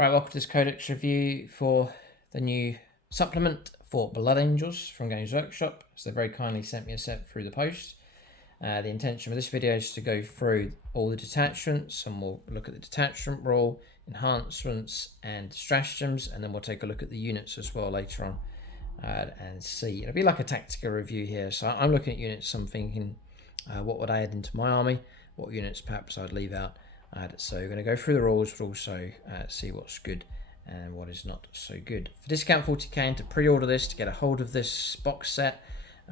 Right, welcome to this Codex review for the new supplement for Blood Angels from Games Workshop. So they very kindly sent me a set through the post. The intention of this video is to go through all the detachments, and we'll look at the detachment rule, enhancements and stratagems, and then we'll take a look at the units as well later on and see. It'll be like a Tactica review here. So I'm looking at units, I'm thinking what would I add into my army, what units perhaps I'd leave out. So we're going to go through the rules, but also see what's good and what is not so good. For discount 40k and to pre-order this, to get a hold of this box set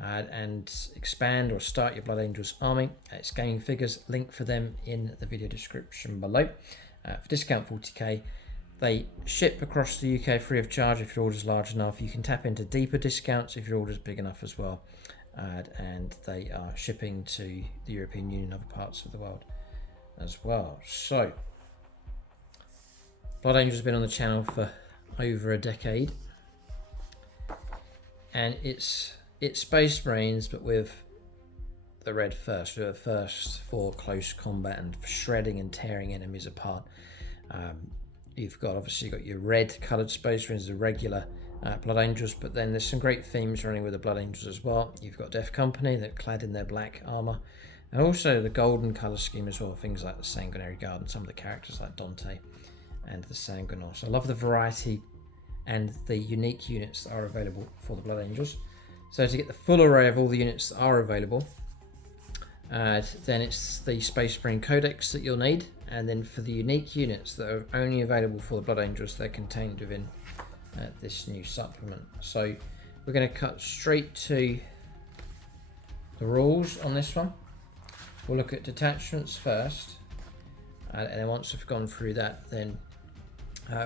and expand or start your Blood Angels army, it's gaming figures, link for them in the video description below. For discount 40k, they ship across the UK free of charge if your order is large enough. You can tap into deeper discounts if your order is big enough as well. And they are shipping to the European Union and other parts of the world as well. So Blood Angels has been on the channel for over a decade, and it's Space Marines but with the red first, with a first for close combat and for shredding and tearing enemies apart. You've got obviously got your red coloured Space Marines, the regular Blood Angels, but then there's some great themes running with the Blood Angels as well. You've got Death Company, they're clad in their black armour, and also the golden colour scheme as well, things like the Sanguinary Guard and some of the characters like Dante and the Sanguinor. So I love the variety and the unique units that are available for the Blood Angels. So to get the full array of all the units that are available, then it's the Space Marine Codex that you'll need, and then for the unique units that are only available for the Blood Angels, they're contained within this new supplement. So we're going to cut straight to the rules on this one. We'll look at detachments first, and then once we've gone through that, then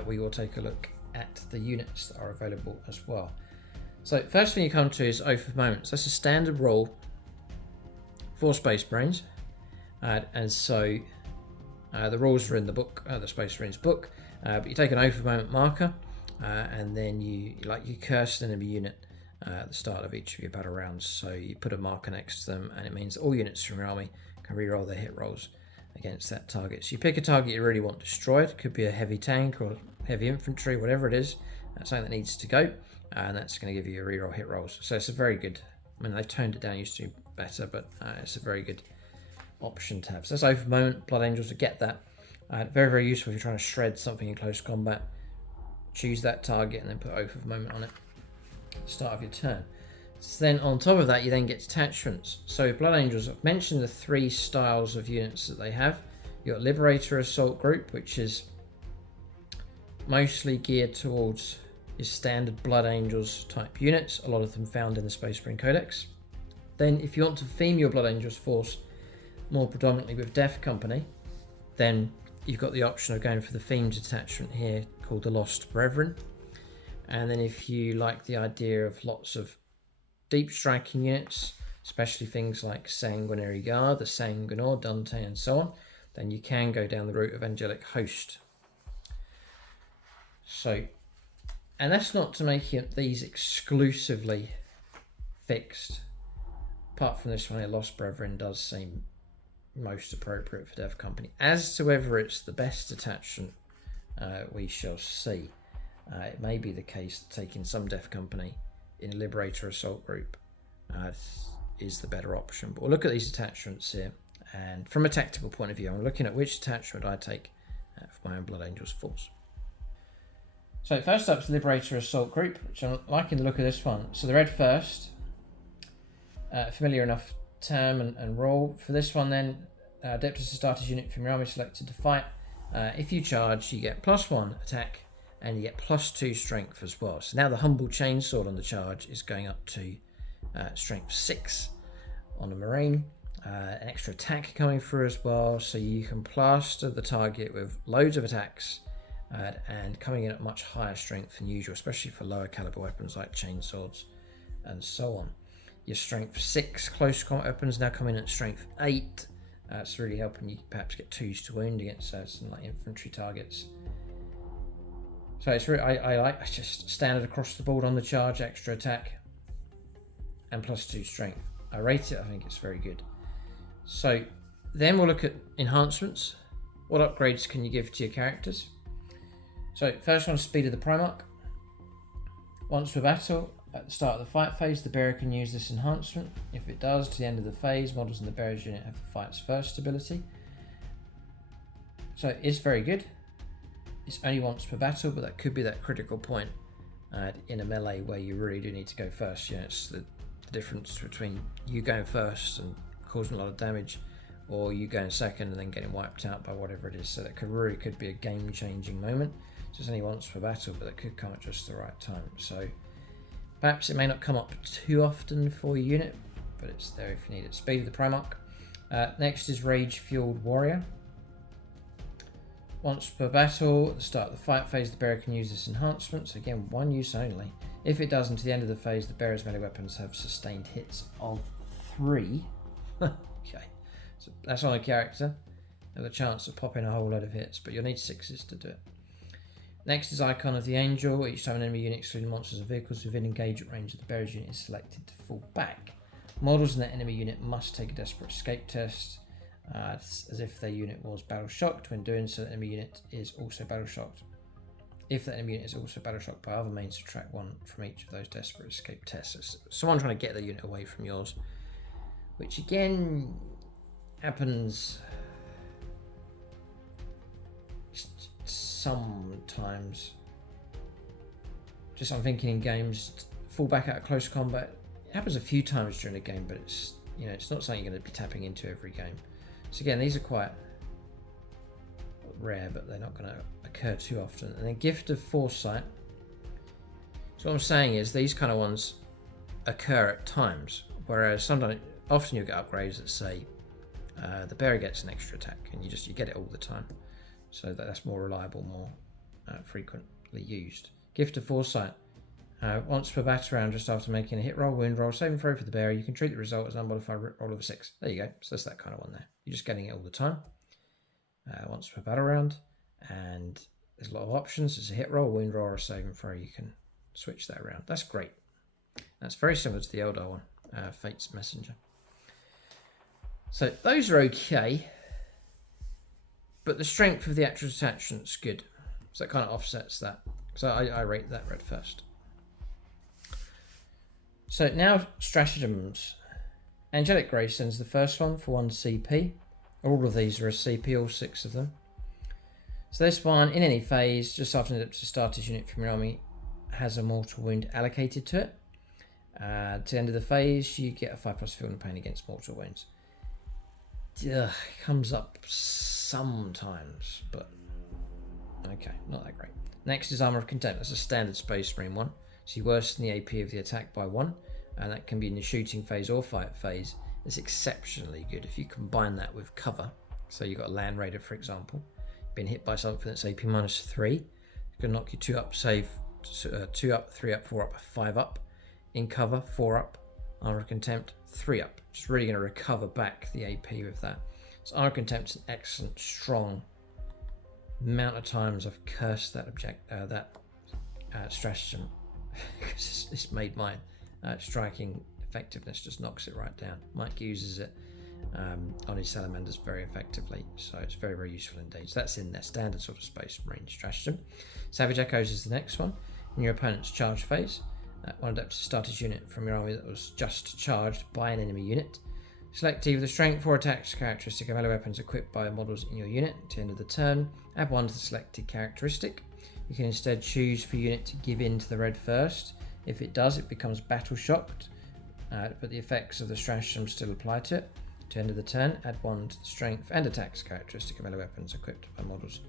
we will take a look at the units that are available as well. So first thing you come to is Oath of Moments. That's a standard rule for Space Marines, and so the rules are in the book, the Space Marines book, but you take an Oath of Moment marker, and then you curse an enemy unit at the start of each of your battle rounds. So you put a marker next to them, and it means all units from your army can reroll their hit rolls against that target. So you pick a target you really want destroyed. It could be a heavy tank or heavy infantry, whatever it is. That's something that needs to go, and that's going to give you a reroll hit rolls. So it's a very good, I mean, they've toned it down, used to be better, but it's a very good option to have. So that's Oath of Moment, Blood Angels to get that. Very, very useful if you're trying to shred something in close combat. Choose that target and then put Oath of Moment on it at the start of your turn. So then on top of that, you then get detachments. So Blood Angels, I've mentioned the three styles of units that they have. You've got Liberator Assault Group, which is mostly geared towards your standard Blood Angels type units, a lot of them found in the Space Marine Codex. Then if you want to theme your Blood Angels force more predominantly with Death Company, then you've got the option of going for the themed detachment here called the Lost Brethren. And then if you like the idea of lots of deep striking units, especially things like Sanguinary Guard, the Sanguinor, Dante and so on, then you can go down the route of Angelic Host. So, and that's not to make these exclusively fixed. Apart from this one, Lost Brethren does seem most appropriate for Death Company. As to whether it's the best detachment, we shall see. It may be the case that taking some Death Company in a Liberator Assault Group is the better option. But we'll look at these attachments here, and from a tactical point of view, I'm looking at which attachment I take for my own Blood Angels force. So first up is the Liberator Assault Group, which I'm liking the look of this one. So the red first, familiar enough term and role. For this one then, Adeptus Astartes unit from your army selected to fight. If you charge, you get +1 attack, and you get +2 strength as well. So now the Humble Chainsword on the charge is going up to strength 6 on a Marine. An extra attack coming through as well, so you can plaster the target with loads of attacks and coming in at much higher strength than usual, especially for lower caliber weapons like chainswords and so on. Your strength 6 close combat weapons now coming in at strength 8. It's really helping you perhaps get 2s to wound against some like infantry targets. So it's really, I like just standard across the board on the charge, extra attack and +2 strength. I rate it, I think it's very good. So then we'll look at enhancements. What upgrades can you give to your characters? So first one, speed of the Primarch. Once per battle, at the start of the fight phase, the bearer can use this enhancement. If it does, to the end of the phase, models in the bearer's unit have the fight's first ability. So it's very good. It's only once per battle, but that could be that critical point in a melee where you really do need to go first. You know, it's the difference between you going first and causing a lot of damage, or you going second and then getting wiped out by whatever it is. So that could be a game-changing moment. So it's only once per battle, but it could come at just the right time. So perhaps it may not come up too often for your unit, but it's there if you need it. Speed of the Primarch. Next is Rage Fueled Warrior. Once per battle, at the start of the fight phase, the bearer can use this enhancement. So again, one use only. If it does, until the end of the phase, the bearer's melee weapons have sustained hits of 3. Okay, so that's on a character. Have a chance of popping a whole load of hits, but you'll need 6s to do it. Next is Icon of the Angel. Each time an enemy unit, excluding monsters and vehicles within engagement range of the bearer's unit, is selected to fall back. Models in that enemy unit must take a desperate escape test, as if their unit was battle shocked. When doing so, the enemy unit is also battle shocked. If that enemy unit is also battle shocked by other means, subtract 1 from each of those desperate escape tests. So someone trying to get their unit away from yours, which again happens sometimes. Just I'm thinking in games, fall back out of close combat. It happens a few times during a game, but it's it's not something you're going to be tapping into every game. So again, these are quite rare, but they're not going to occur too often. And then Gift of Foresight. So what I'm saying is these kind of ones occur at times, whereas often you'll get upgrades that say the bearer gets an extra attack, and you get it all the time. So that's more reliable, more frequently used. Gift of Foresight. Once per battle round, just after making a hit roll, wound roll, saving throw for the bearer, you can treat the result as an unmodified roll of a 6. There you go. So that's that kind of one there. You're just getting it all the time. Once per battle round, and there's a lot of options. It's a hit roll, wound roll, or a saving throw. You can switch that around. That's great. That's very similar to the older one, Fate's Messenger. So those are okay, but the strength of the actual detachment's good. So it kind of offsets that. So I rate that red first. So now stratagems. Angelic Grayson's the first one for 1 CP. All of these are a CP, all 6 of them. So this one, in any phase, just after an adaptive starter's unit from your army has a mortal wound allocated to it. To the end of the phase, you get a 5+ feel and pain against mortal wounds. Comes up sometimes, but okay, not that great. Next is Armour of Contempt. That's a standard Space Marine one. So you worsen the AP of the attack by 1, and that can be in the shooting phase or fight phase. It's exceptionally good if you combine that with cover. So you've got a Land Raider, for example, been hit by something that's AP -3. It can knock you 2 up, save 2 up, 3 up, 4 up, 5 up. In cover, 4 up. Armour of Contempt, 3 up. Just really going to recover back the AP with that. So Armour of Contempt is an excellent, strong amount of times I've cursed that stratagem because it's made my striking effectiveness just knocks it right down. Mike uses it on his salamanders very effectively, so it's very, very useful indeed. So that's in their standard sort of Space Marine stratagem. Savage Echoes is the next one. In your opponent's charge phase, one adapts to start his unit from your army that was just charged by an enemy unit. Select either the strength or attacks characteristic of melee weapons equipped by models in your unit. At the end of the turn, add 1 to the selected characteristic. You can instead choose for your unit to give in to the red first. If it does, it becomes battle shocked, but the effects of the stratagem still apply to it. At the end of the turn, add 1 to the strength and attacks characteristic of melee weapons equipped by models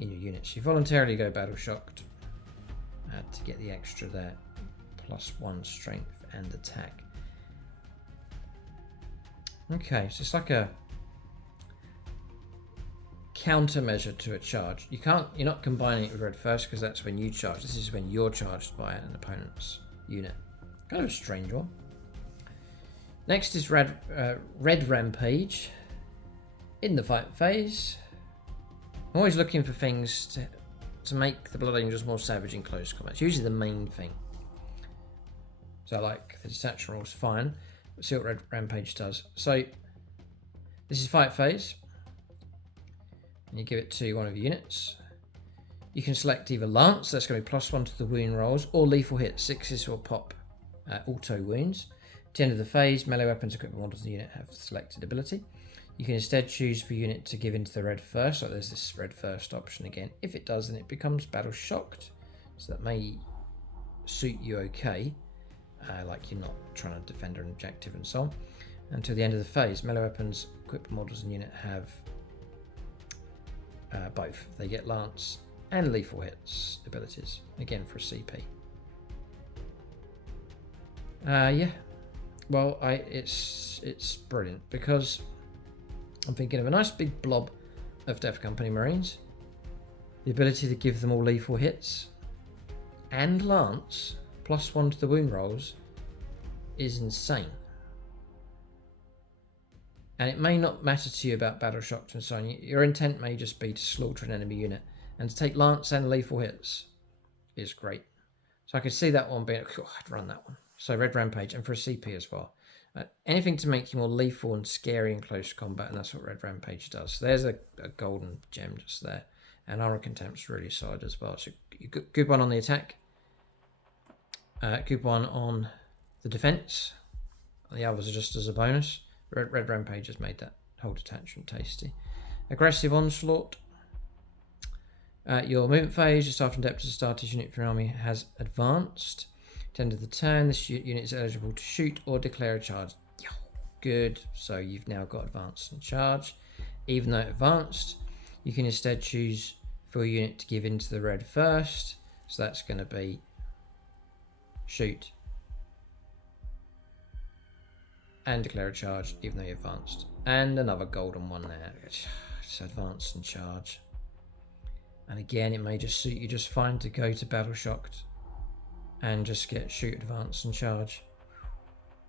in your unit. So you voluntarily go battle shocked to get the extra there, +1 strength and attack. Okay, so it's like a countermeasure to a charge. You're not combining it with red first because that's when you charge. This is when you're charged by an opponent's unit. Kind of a strange one. Next is Red Rampage. In the fight phase, I'm always looking for things to make the Blood Angels more savage in close combat. It's usually the main thing. So I like the detachment rules fine. Let's see what Red Rampage does. So this is fight phase. And you give it to one of your units. You can select either Lance, that's going to be +1 to the wound rolls, or Lethal Hit, 6s will pop auto wounds. At the end of the phase, melee weapons equipment models in the unit have selected ability. You can instead choose for unit to give into the red first, so there's this red first option again. If it does, then it becomes battle shocked, so that may suit you okay, like you're not trying to defend an objective and so on. Until the end of the phase, melee weapons equipment models in the unit have both. They get Lance and Lethal Hits abilities, again for a CP. Yeah, well, it's brilliant because I'm thinking of a nice big blob of Death Company Marines, the ability to give them all lethal hits, and Lance +1 to the wound rolls is insane. And it may not matter to you about battle shocked and so on. Your intent may just be to slaughter an enemy unit, and to take Lance and lethal hits is great. So I could see that one being, I'd run that one. So Red Rampage, and for a CP as well. Anything to make you more lethal and scary in close combat, and that's what Red Rampage does. So there's a golden gem just there. And Armor Contempt's really solid as well. So good one on the attack. Good one on the defense. The others are just as a bonus. Red Rampage has made that whole detachment tasty. Aggressive Onslaught. Your movement phase, just after an adeptus astartes unit from your army has advanced. At the end of the turn, this unit is eligible to shoot or declare a charge. Good, so you've now got advanced and charge. Even though advanced, you can instead choose for a unit to give into the red first. So that's going to be shoot and declare a charge, even though you're advanced. And another golden one there. It's advanced and charge. And again, it may just suit you just fine to go to battle shocked and just get shoot, advance, and charge.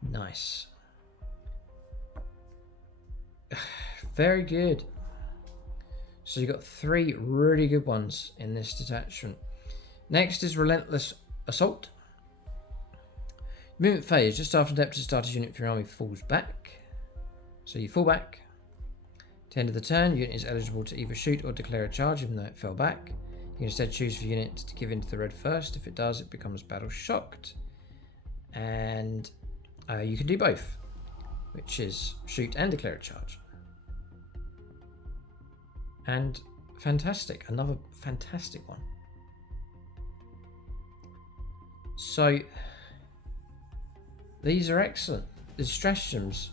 Nice. Very good. So you've got 3 really good ones in this detachment. Next is Relentless Assault. Movement phase, just after adeptus astartes unit from your army falls back. So you fall back. At the end of the turn, unit is eligible to either shoot or declare a charge, even though it fell back. You can instead choose for unit to give into the red first. If it does, it becomes battle shocked. And you can do both, which is shoot and declare a charge. And fantastic, another fantastic one. So these are excellent. The stratagems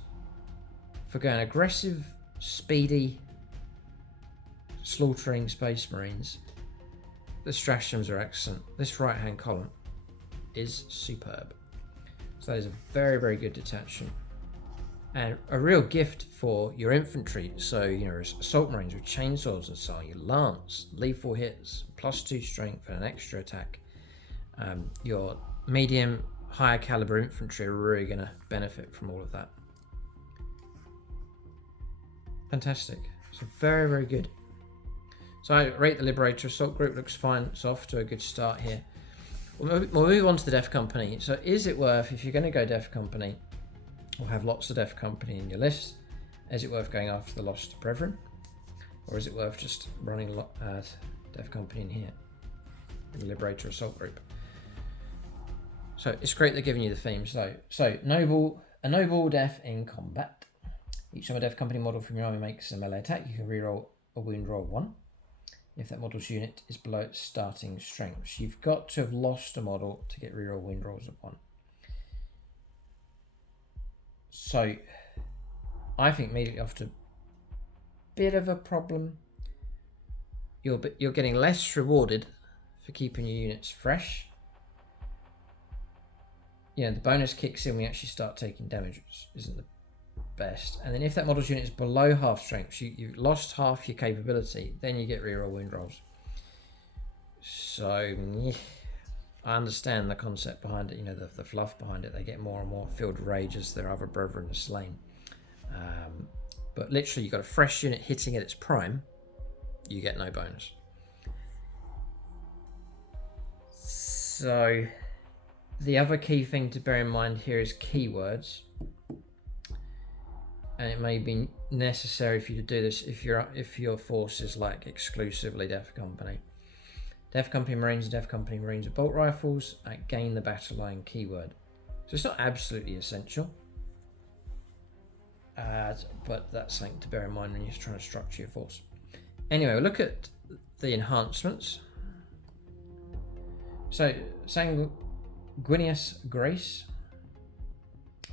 for going aggressive, speedy, slaughtering Space Marines. The stratagems are excellent. This right hand column is superb. So that is a very, very good detachment. And a real gift for your infantry. So, you know, assault marines with chainsaws and so on. Your lance, lethal hits, +2 strength and an extra attack. Your medium, higher caliber infantry are really going to benefit from all of that. Fantastic. So very, very good. So I rate the Liberator assault group. Looks fine. It's off to a good start here. We'll move on to the Death Company. So is it worth, if you're going to go Death Company, or have lots of Death Company in your list, is it worth going after the Lost Brethren? Or is it worth just running Death Company in here? In the Liberator assault group. So it's great they're giving you the themes though. So a noble death in combat. Each time a Death Company model from your army makes a melee attack, you can reroll a wound roll 1. If that model's unit is below its starting strength. So you've got to have lost a model to get reroll wound rolls of 1. So I think immediately after a bit of a problem, you're getting less rewarded for keeping your units fresh. Yeah, the bonus kicks in when you actually start taking damage, which isn't the best. And then if that model's unit is below half strength, so you've lost half your capability, then you get reroll wound rolls. So I understand the concept behind it, you know, the fluff behind it. They get more and more filled with rage as their other brethren are slain. But literally, you've got a fresh unit hitting at its prime, you get no bonus. So the other key thing to bear in mind here is keywords. And it may be necessary for you to do this if your force is like exclusively Death Company. Dev Company Marines and Dev Company Marines with bolt rifles gain the battle line keyword. So it's not absolutely essential, but that's something to bear in mind when you're trying to structure your force. Anyway, we'll look at the enhancements. So Sanguinius Grace.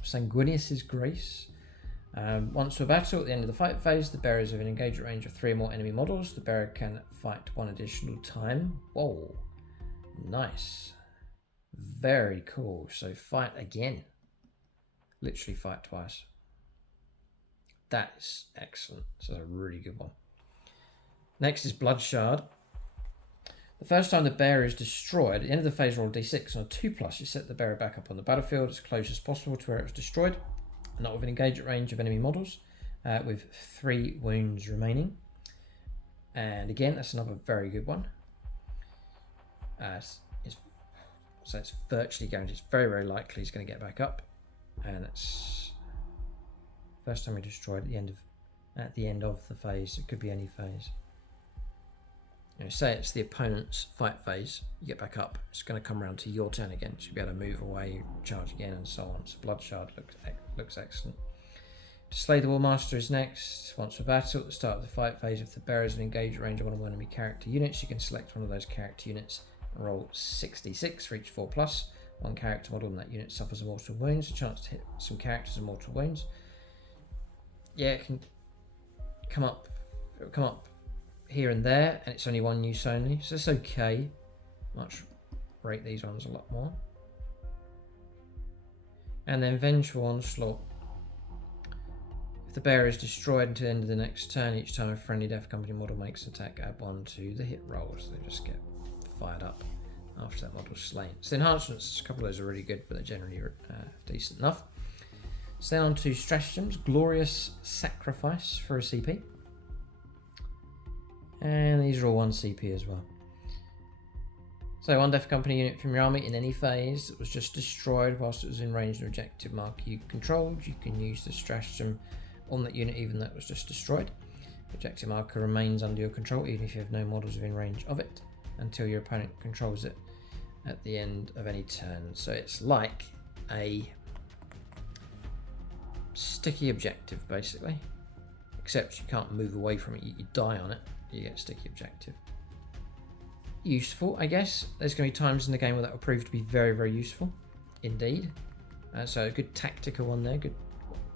Sanguinius's Grace. Once per battle, at the end of the fight phase, the bearer is within engagement range of 3 or more enemy models. The bearer can fight 1 additional time. Whoa, nice, very cool. So fight again, literally fight twice. That is excellent. So that's a really good one. Next is Blood Shard. The first time the bearer is destroyed, at the end of the phase, roll a d6. On a 2+, you set the bearer back up on the battlefield as close as possible to where it was destroyed, not within engagement range of enemy models, with 3 wounds remaining. And again, that's another very good one. So it's virtually guaranteed. It's very, very likely he's going to get back up. And it's first time he destroyed at the end of the phase. It could be any phase. You know, say it's the opponent's fight phase, you get back up, it's going to come around to your turn again, so you'll be able to move away, charge again, and so on. So Blood Shard looks excellent. To slay the War Master is next. Once per battle, at the start of the fight phase, if the bearer is in engaged range of one of the enemy character units, you can select one of those character units and roll 66 for each 4+. One character model in that unit suffers a mortal wounds, a chance to hit some characters and mortal wounds. Yeah, it can come up. It'll come up here and there, and it's only 1 use only, so it's okay. Much rate these ones a lot more. And then Vengeful Onslaught. If the bearer is destroyed until the end of the next turn, each time a friendly Death Company model makes an attack, add 1 to the hit rolls. They just get fired up after that model's slain. So the enhancements, a couple of those are really good, but they're generally decent enough. So then on to stratagems. Glorious Sacrifice for a CP. And these are all 1 CP as well. So 1 Death Company unit from your army in any phase that was just destroyed whilst it was in range of an objective marker you controlled, you can use the stratagem on that unit even though it was just destroyed. The objective marker remains under your control even if you have no models within range of it until your opponent controls it at the end of any turn. So it's like a sticky objective basically, except you can't move away from it, you die on it. You get sticky objective. Useful, I guess. There's going to be times in the game where that will prove to be very, very useful indeed. So a good Tactica one there, good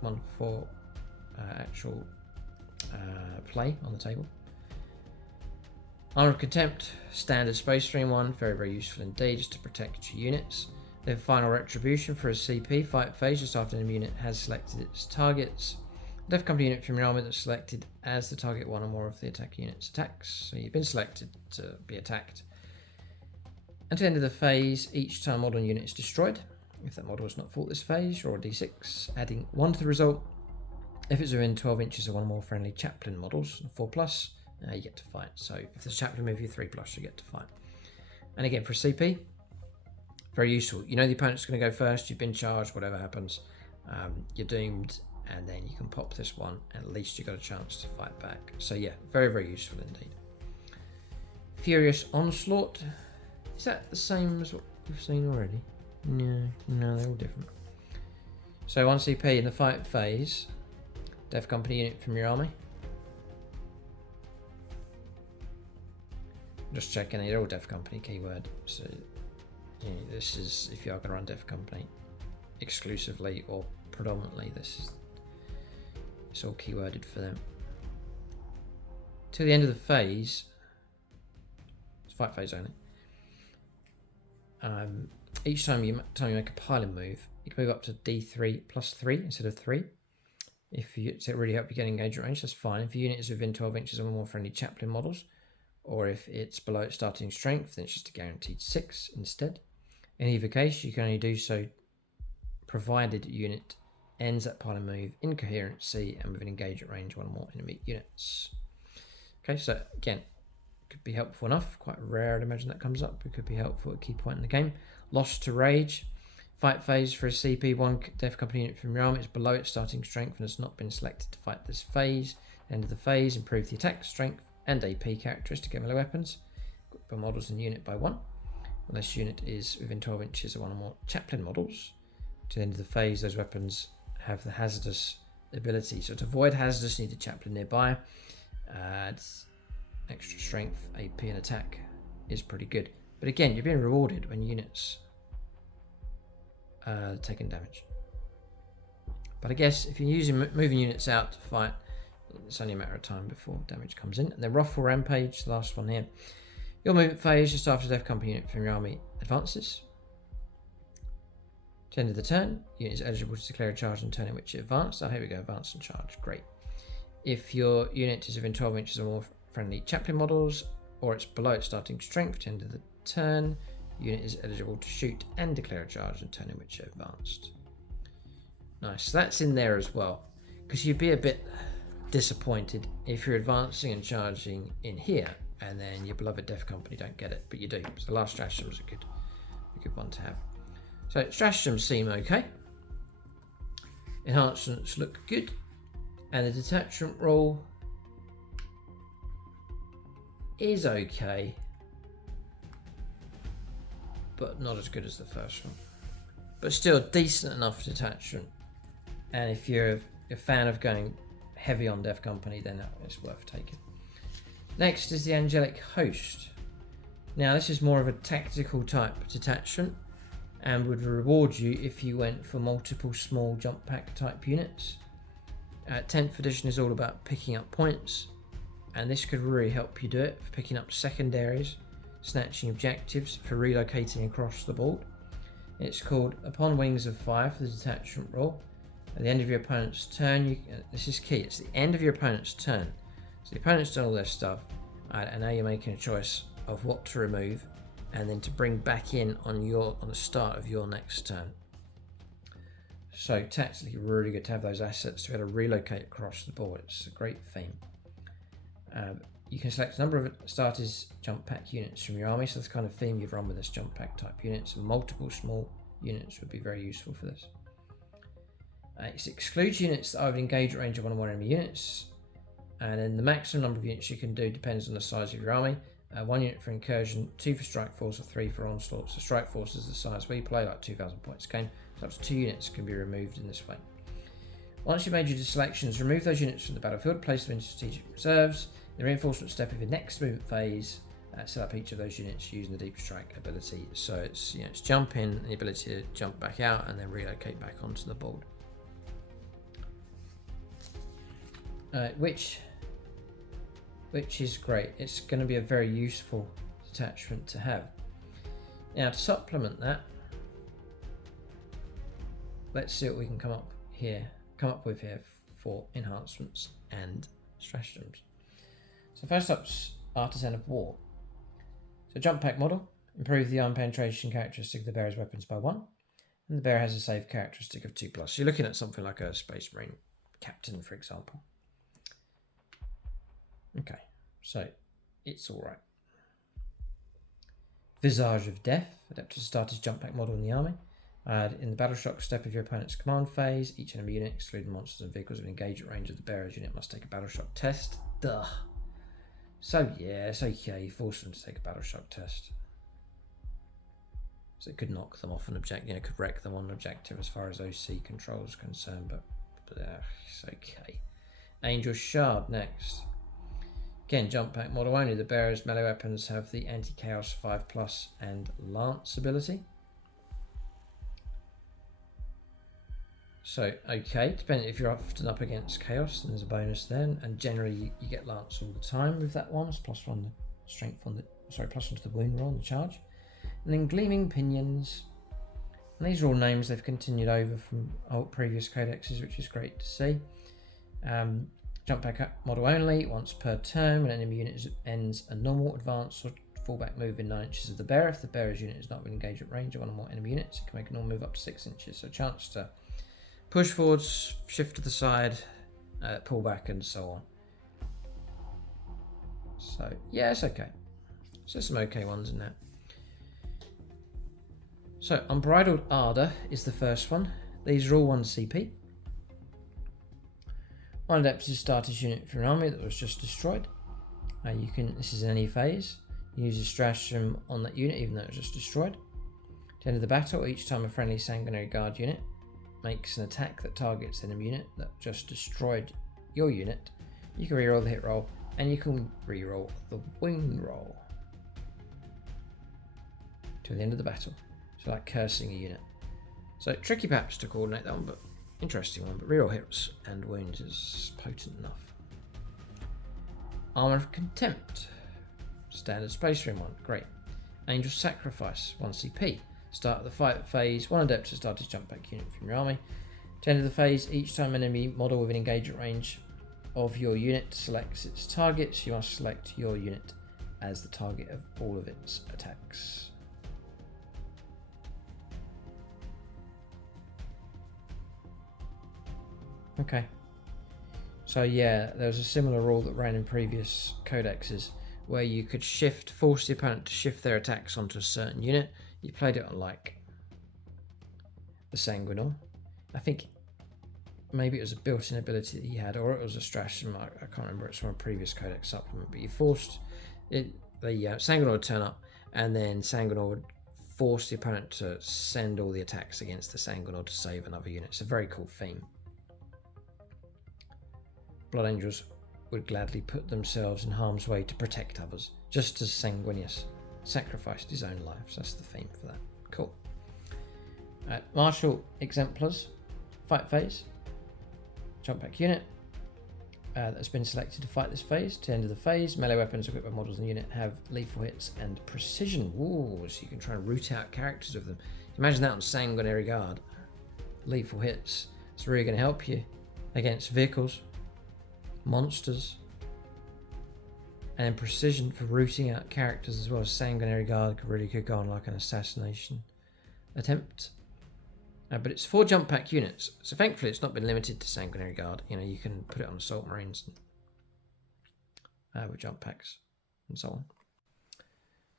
one for actual play on the table. Armor of Contempt, standard Space Marine one, very, very useful indeed, just to protect your units. Then Final Retribution for a CP, fight phase just after an enemy unit has selected its targets. Death Company unit from your army that's selected as the target 1 or more of the attack unit's attacks. So you've been selected to be attacked. Until the end of the phase, each time a model unit is destroyed. If that model has not fought this phase, roll a d6, adding 1 to the result. If it's within 12 inches of 1 or more friendly chaplain models, 4+, you get to fight. So if there's a chaplain move, you 3+, you get to fight. And again, for a CP, very useful. You know the opponent's going to go first, you've been charged, whatever happens, you're doomed. And then you can pop this one, and at least you've got a chance to fight back. So yeah, very, very useful indeed. Furious Onslaught. Is that the same as what we've seen already? No, they're all different. So 1 CP in the fight phase. Death Company unit from your army. Just checking, they're all Death Company keyword. So you know, this is if you are going to run Death Company exclusively or predominantly, it's all keyworded for them. Till the end of the phase, it's fight phase only. Each time you make a piling move, you can move up to D3+3 instead of 3. If it really help you get engagement range, that's fine. If your unit is within 12 inches of more friendly chaplain models, or if it's below its starting strength, then it's just a guaranteed 6 instead. In either case, you can only do so provided unit ends that piling move in coherency and within engagement range 1 or more enemy units. Okay, so again, could be helpful enough. Quite rare, I'd imagine that comes up. It could be helpful at a key point in the game. Lost to Rage. Fight phase for a CP. 1 Death Company unit from your army is below its starting strength and has not been selected to fight this phase. End of the phase, improve the attack, strength, and AP characteristic of melee weapons. by models in the unit by 1. Unless unit is within 12 inches of one or more chaplain models. To the end of the phase, those weapons have the hazardous ability. So to avoid hazardous, you need a chaplain nearby. Extra strength, AP and attack is pretty good. But again, you're being rewarded when units taking damage. But I guess if you're moving units out to fight, it's only a matter of time before damage comes in. And then Wrathful Rampage, the last one here. Your movement phase, just after the Death Company unit from your army advances. To the end of the turn, unit is eligible to declare a charge and turn in which it advanced. Oh, here we go, advance and charge, great. If your unit is within 12 inches or more friendly chaplain models, or it's below its starting strength, to the end of the turn, unit is eligible to shoot and declare a charge and turn in which it advanced. Nice, so that's in there as well, because you'd be a bit disappointed if you're advancing and charging in here and then your beloved Death Company don't get it, but you do. So the last stratagem is a good one to have. So stratagems seem okay, enhancements look good, and the detachment roll is okay, but not as good as the first one, but still decent enough detachment. And if you're a fan of going heavy on Death Company, then it's worth taking. Next is the Angelic Host. Now this is more of a tactical type detachment and would reward you if you went for multiple small jump pack type units. 10th edition is all about picking up points, and this could really help you do it for picking up secondaries, snatching objectives, for relocating across the board. It's called Upon Wings of Fire for the detachment roll. At the end of your opponent's turn, this is key, it's the end of your opponent's turn. So the opponent's done all their stuff, and now you're making a choice of what to remove and then to bring back in on the start of your next turn. So tactically really good to have those assets to be able to relocate across the board. It's a great theme. You can select a number of starters jump pack units from your army, so that's the kind of theme you've run with this jump pack type units, and multiple small units would be very useful for this. It excludes units that are within engage range of one or more enemy units, and then the maximum number of units you can do depends on the size of your army. 1 unit for incursion, 2 for strike force, or 3 for onslaught. So strike force is the size we play, like 2,000 points game, so up to 2 units can be removed in this way. Once you've made your selections, remove those units from the battlefield, place them in strategic reserves. The reinforcement step of your next movement phase, set up each of those units using the deep strike ability. So it's it's jump in, and the ability to jump back out, and then relocate back onto the board. Which is great. It's going to be a very useful detachment to have. Now to supplement that, let's see what we can come up with here for enhancements and stratagems. So first up's Artisan of War. So jump pack model, improve the arm penetration characteristic of the bearer's weapons by 1, and the bearer has a save characteristic of 2+. So you're looking at something like a Space Marine Captain, for example. Okay, so it's alright. Visage of Death, adapt to starter's jump pack model in the army. In the battle shock step of your opponent's command phase, each enemy unit, excluding monsters and vehicles with engagement range of the bearer's unit, must take a battle shock test. Duh. So yeah, it's okay, you force them to take a battle shock test. So it could knock them off an objective, could wreck them on an objective as far as OC control is concerned, but it's okay. Angel Shard next. Again, jump pack model only. The bearer's melee weapons have the anti-chaos 5+ and lance ability. So, okay, depending if you're often up against chaos, then there's a bonus then, and generally you get lance all the time with that one. It's +1 the strength on +1 to the wound roll on the charge. And then Gleaming Pinions. And these are all names they've continued over from previous codexes, which is great to see. Jump pack model only, once per turn. When an enemy unit ends a normal, advance, or fallback move in 9 inches of the bearer. If the bearer's unit is not within engagement range of one or more enemy units, it can make a normal move up to 6 inches. So a chance to push forwards, shift to the side, pull back, and so on. So yeah, it's okay. So some okay ones in there. So Unbridled Ardor is the first one. These are all 1 CP. 1 adapted starter's unit for an army that was just destroyed. This is in any phase. Use a stratagem on that unit, even though it was just destroyed. At the end of the battle, each time a friendly Sanguinary Guard unit makes an attack that targets an enemy unit that just destroyed your unit, you can reroll the hit roll, and you can reroll the wound roll to the end of the battle. So like cursing a unit. So tricky perhaps to coordinate that one, but interesting one. But reroll hits and wounds is potent enough. Armor of Contempt. Standard Space Marine one, great. Angel Sacrifice, 1 CP. Start of the fight phase, 1 adept to start his jump back unit from your army. At the end of the phase, each time an enemy model within engagement range of your unit selects its targets, you must select your unit as the target of all of its attacks. Okay. So yeah, there was a similar rule that ran in previous codexes where you could force the opponent to shift their attacks onto a certain unit. You played it on like the Sanguinor. I think maybe it was a built-in ability that he had, or it was a stratagem. I can't remember. It's from a previous codex supplement. But you forced it. The Sanguinor would turn up, and then Sanguinor would force the opponent to send all the attacks against the Sanguinor to save another unit. It's a very cool theme. Blood Angels would gladly put themselves in harm's way to protect others, just as Sanguinius sacrificed his own life. So that's the theme for that. Cool. Martial Exemplars, fight phase. Jump back unit that's been selected to fight this phase. To the end of the phase, melee weapons equipped by models in the unit have lethal hits and precision. Ooh, so you can try and root out characters with them. Imagine that on Sanguinary Guard. Lethal hits. It's really going to help you against vehicles, monsters, and precision for rooting out characters as well. As Sanguinary Guard could go on like an assassination attempt. But it's 4 jump pack units, so thankfully it's not been limited to Sanguinary Guard. You know, you can put it on Assault Marines with jump packs and so on.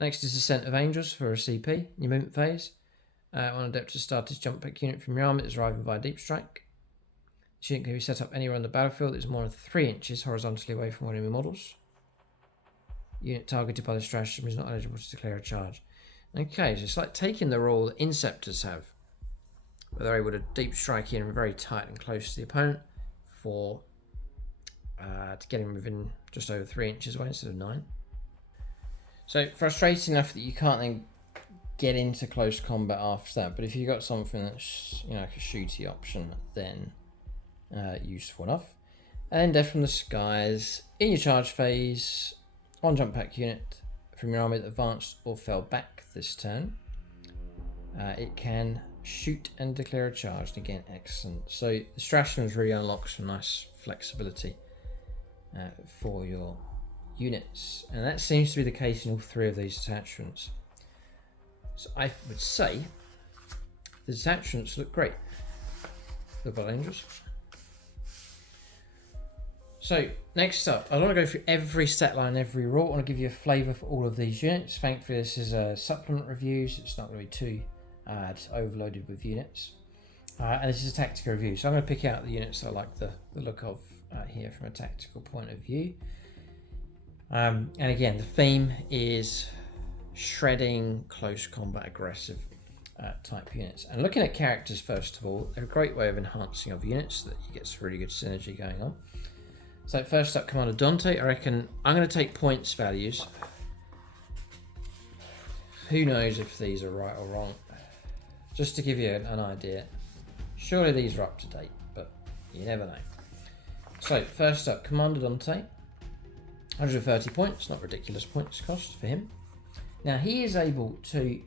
Next is Descent of Angels for a CP, your movement phase. On adept to start his jump pack unit from your army that is arriving via Deep Strike. This unit can be set up anywhere on the battlefield that is more than 3 inches horizontally away from one enemy models. Unit targeted by the stratagem is not eligible to declare a charge. Okay, so it's like taking the role that Inceptors have, where they're able to deep strike in very tight and close to the opponent to get him within just over 3 inches away instead of 9. So frustrating enough that you can't then get into close combat after that, but if you've got something that's, you know, like a shooty option, then useful enough. And then Death from the Skies. In your charge phase, 1 jump pack unit from your army that advanced or fell back this turn. It can shoot and declare a charge. And again, excellent. So the stratagems really unlocks some nice flexibility for your units, and that seems to be the case in all 3 of these detachments. So I would say the detachments look great. The Blood Angels. So next up, I don't want to go through every stat line, every rule. I want to give you a flavour for all of these units. Thankfully, this is a supplement review, so it's not going to be too overloaded with units. And this is a tactical review, so I'm going to pick out the units that I like the look of here from a tactical point of view. And again, the theme is shredding, close combat, aggressive type units. And looking at characters first of all, they're a great way of enhancing other units so that you get some really good synergy going on. So first up, Commander Dante. I reckon I'm going to take points values. Who knows if these are right or wrong? Just to give you an idea. Surely these are up to date, but you never know. So first up, Commander Dante. 130 points, not ridiculous points cost for him. Now he is able to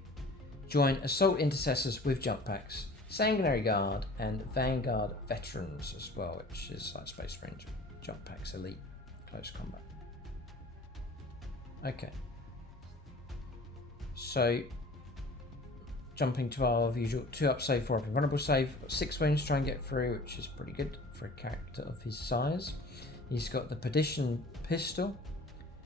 join Assault Intercessors with jump packs, Sanguinary Guard, and Vanguard Veterans as well, which is like Space Marines jump packs, elite, close combat. Okay. So jumping to our usual 2 up save, 4 up invulnerable save. Got 6 wounds to try and get through, which is pretty good for a character of his size. He's got the Perdition Pistol,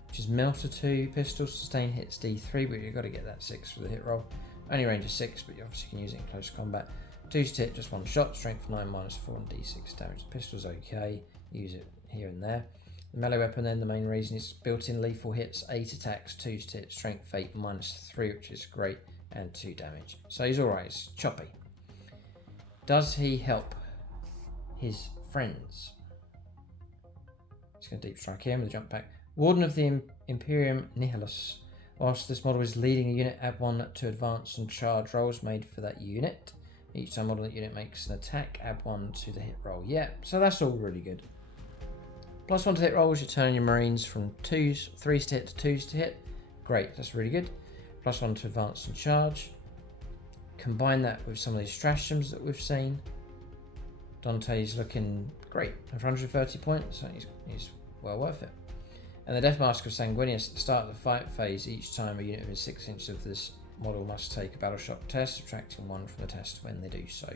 which is Melter 2 pistol, sustain hits D3, but you've got to get that 6 for the hit roll. Only range is 6, but you obviously can use it in close combat. 2's to hit, just 1 shot, strength 9, -4 and D6 damage. The pistol's okay, use it here and there. The melee weapon then, the main reason is built-in lethal hits, 8 attacks, 2 to hit, strength 8, -3, which is great, and 2 damage. So he's alright, he's choppy. Does he help his friends? He's going to deep strike him with a jump back. Warden of the Imperium Nihilus. Whilst this model is leading a unit, add 1 to advance and charge rolls made for that unit. Each time model that unit makes an attack, add 1 to the hit roll. Yeah, so that's all really good. +1 to hit rolls, you turn your Marines from 3s to hit to 2s to hit. Great, that's really good. +1 to advance and charge. Combine that with some of these stratagems that we've seen. Dante's looking great. 130 points, so he's well worth it. And the Death Mask of Sanguinius at the start of the fight phase, each time a unit within 6 inches of this model must take a battle shock test, subtracting 1 from the test when they do so.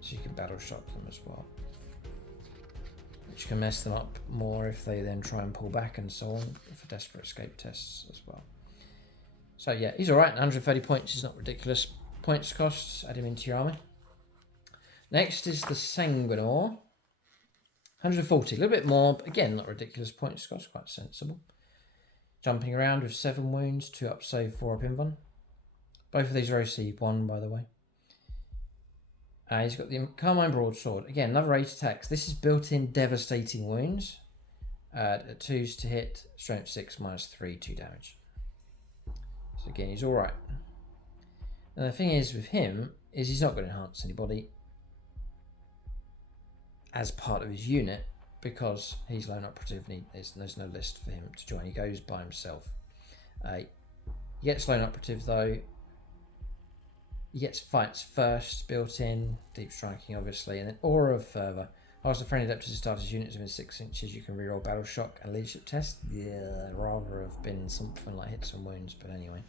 So you can battle shock them as well. Which can mess them up more if they then try and pull back and so on for desperate escape tests as well. So yeah, he's alright. 130 points is not ridiculous. Points costs, add him into your army. Next is the Sanguinor. 140, a little bit more, but again, not ridiculous. Points cost, quite sensible. Jumping around with 7 wounds, 2 up save, 4 up invuln. Both of these are OC1, by the way. He's got the Carmine Broadsword. Again, another 8 attacks. This is built-in devastating wounds. 2s to hit, strength 6, -3, 2 damage. So again, he's alright. And the thing is with him, is he's not going to enhance anybody as part of his unit because he's lone operative and there's no list for him to join. He goes by himself. He gets lone operative though. He gets fights first built in, deep striking obviously, and then Aura of Fervor. Whilst the friendly adeptus start his units within 6 inches, you can reroll battle shock and leadership test. Yeah, rather have been something like hits and wounds, but anyway.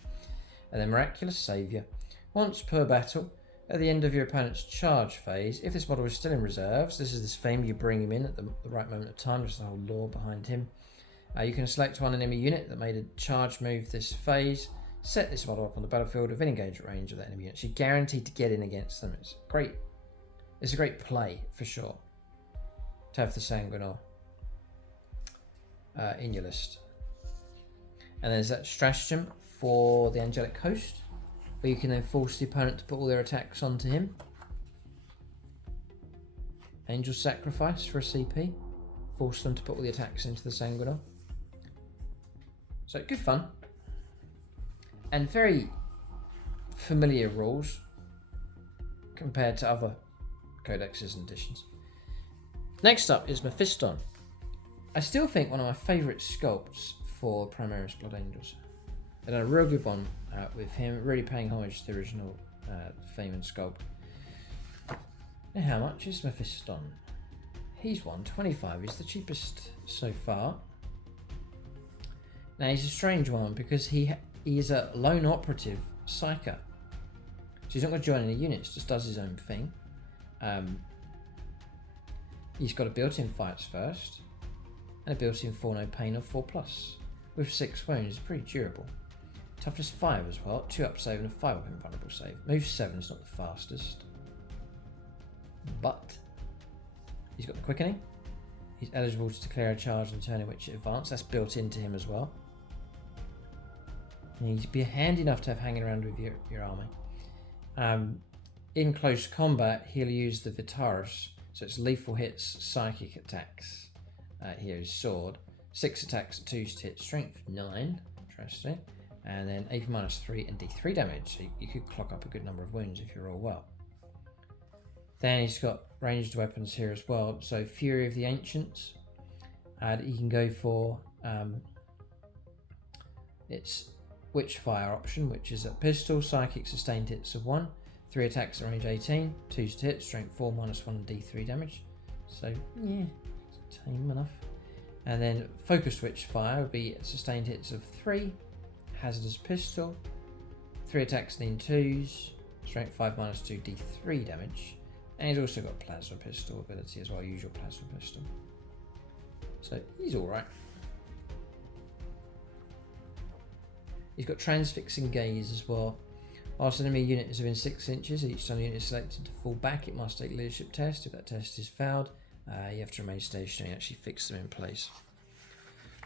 And then Miraculous Saviour. Once per battle, at the end of your opponent's charge phase, if this model is still in reserves, this is this fame, you bring him in at the right moment of time, just the whole lore behind him. You can select one enemy unit that made a charge move this phase, set this model up on the battlefield within engagement range of that enemy unit. So you're guaranteed to get in against them. It's great. It's a great play, for sure, to have the Sanguinor in your list. And there's that stratagem for the Angelic Host, where you can then force the opponent to put all their attacks onto him. Angel Sacrifice for a CP. Force them to put all the attacks into the Sanguinor. So good fun. And very familiar rules compared to other codexes and editions. Next up is Mephiston. I still think one of my favourite sculpts for Primaris Blood Angels. They done a real good one with him, really paying homage to the original theme and sculpt. Now how much is Mephiston? He's 125, he's the cheapest so far. Now he's a strange one because he is a lone operative psyker. So he's not going to join any units, just does his own thing. He's got a built-in fights first, and a built-in 4 no pain of 4+, with 6 wounds, pretty durable. Toughness 5 as well, 2 up save and a 5 up invulnerable save. Move 7 is not the fastest, but he's got the quickening. He's eligible to declare a charge in the turn in which it advances. That's built into him as well. And he'd be handy enough to have hanging around with your army. In close combat, he'll use the Vitaris, so it's lethal hits, psychic attacks. Here is sword. 6 attacks, 2s to hit, strength 9. Interesting. And then AP -3 and D3 damage, so you could clock up a good number of wounds if you roll well. Then he's got ranged weapons here as well, so Fury of the Ancients. You can go for its Witchfire option, which is a pistol, psychic, sustained hits of 1, 3 attacks at range 18, 2s to hit, strength 4, -1 and D3 damage. So yeah, it's tame enough. And then Focused Witchfire would be sustained hits of 3, hazardous pistol, 3 attacks in 2s, strength 5 -2 D3 damage, and he's also got plasma pistol ability as well, usual plasma pistol. So he's alright. He's got transfixing gaze as well. Whilst an enemy unit is within 6 inches, each time the unit is selected to fall back, it must take a leadership test. If that test is failed, you have to remain stationary and actually fix them in place.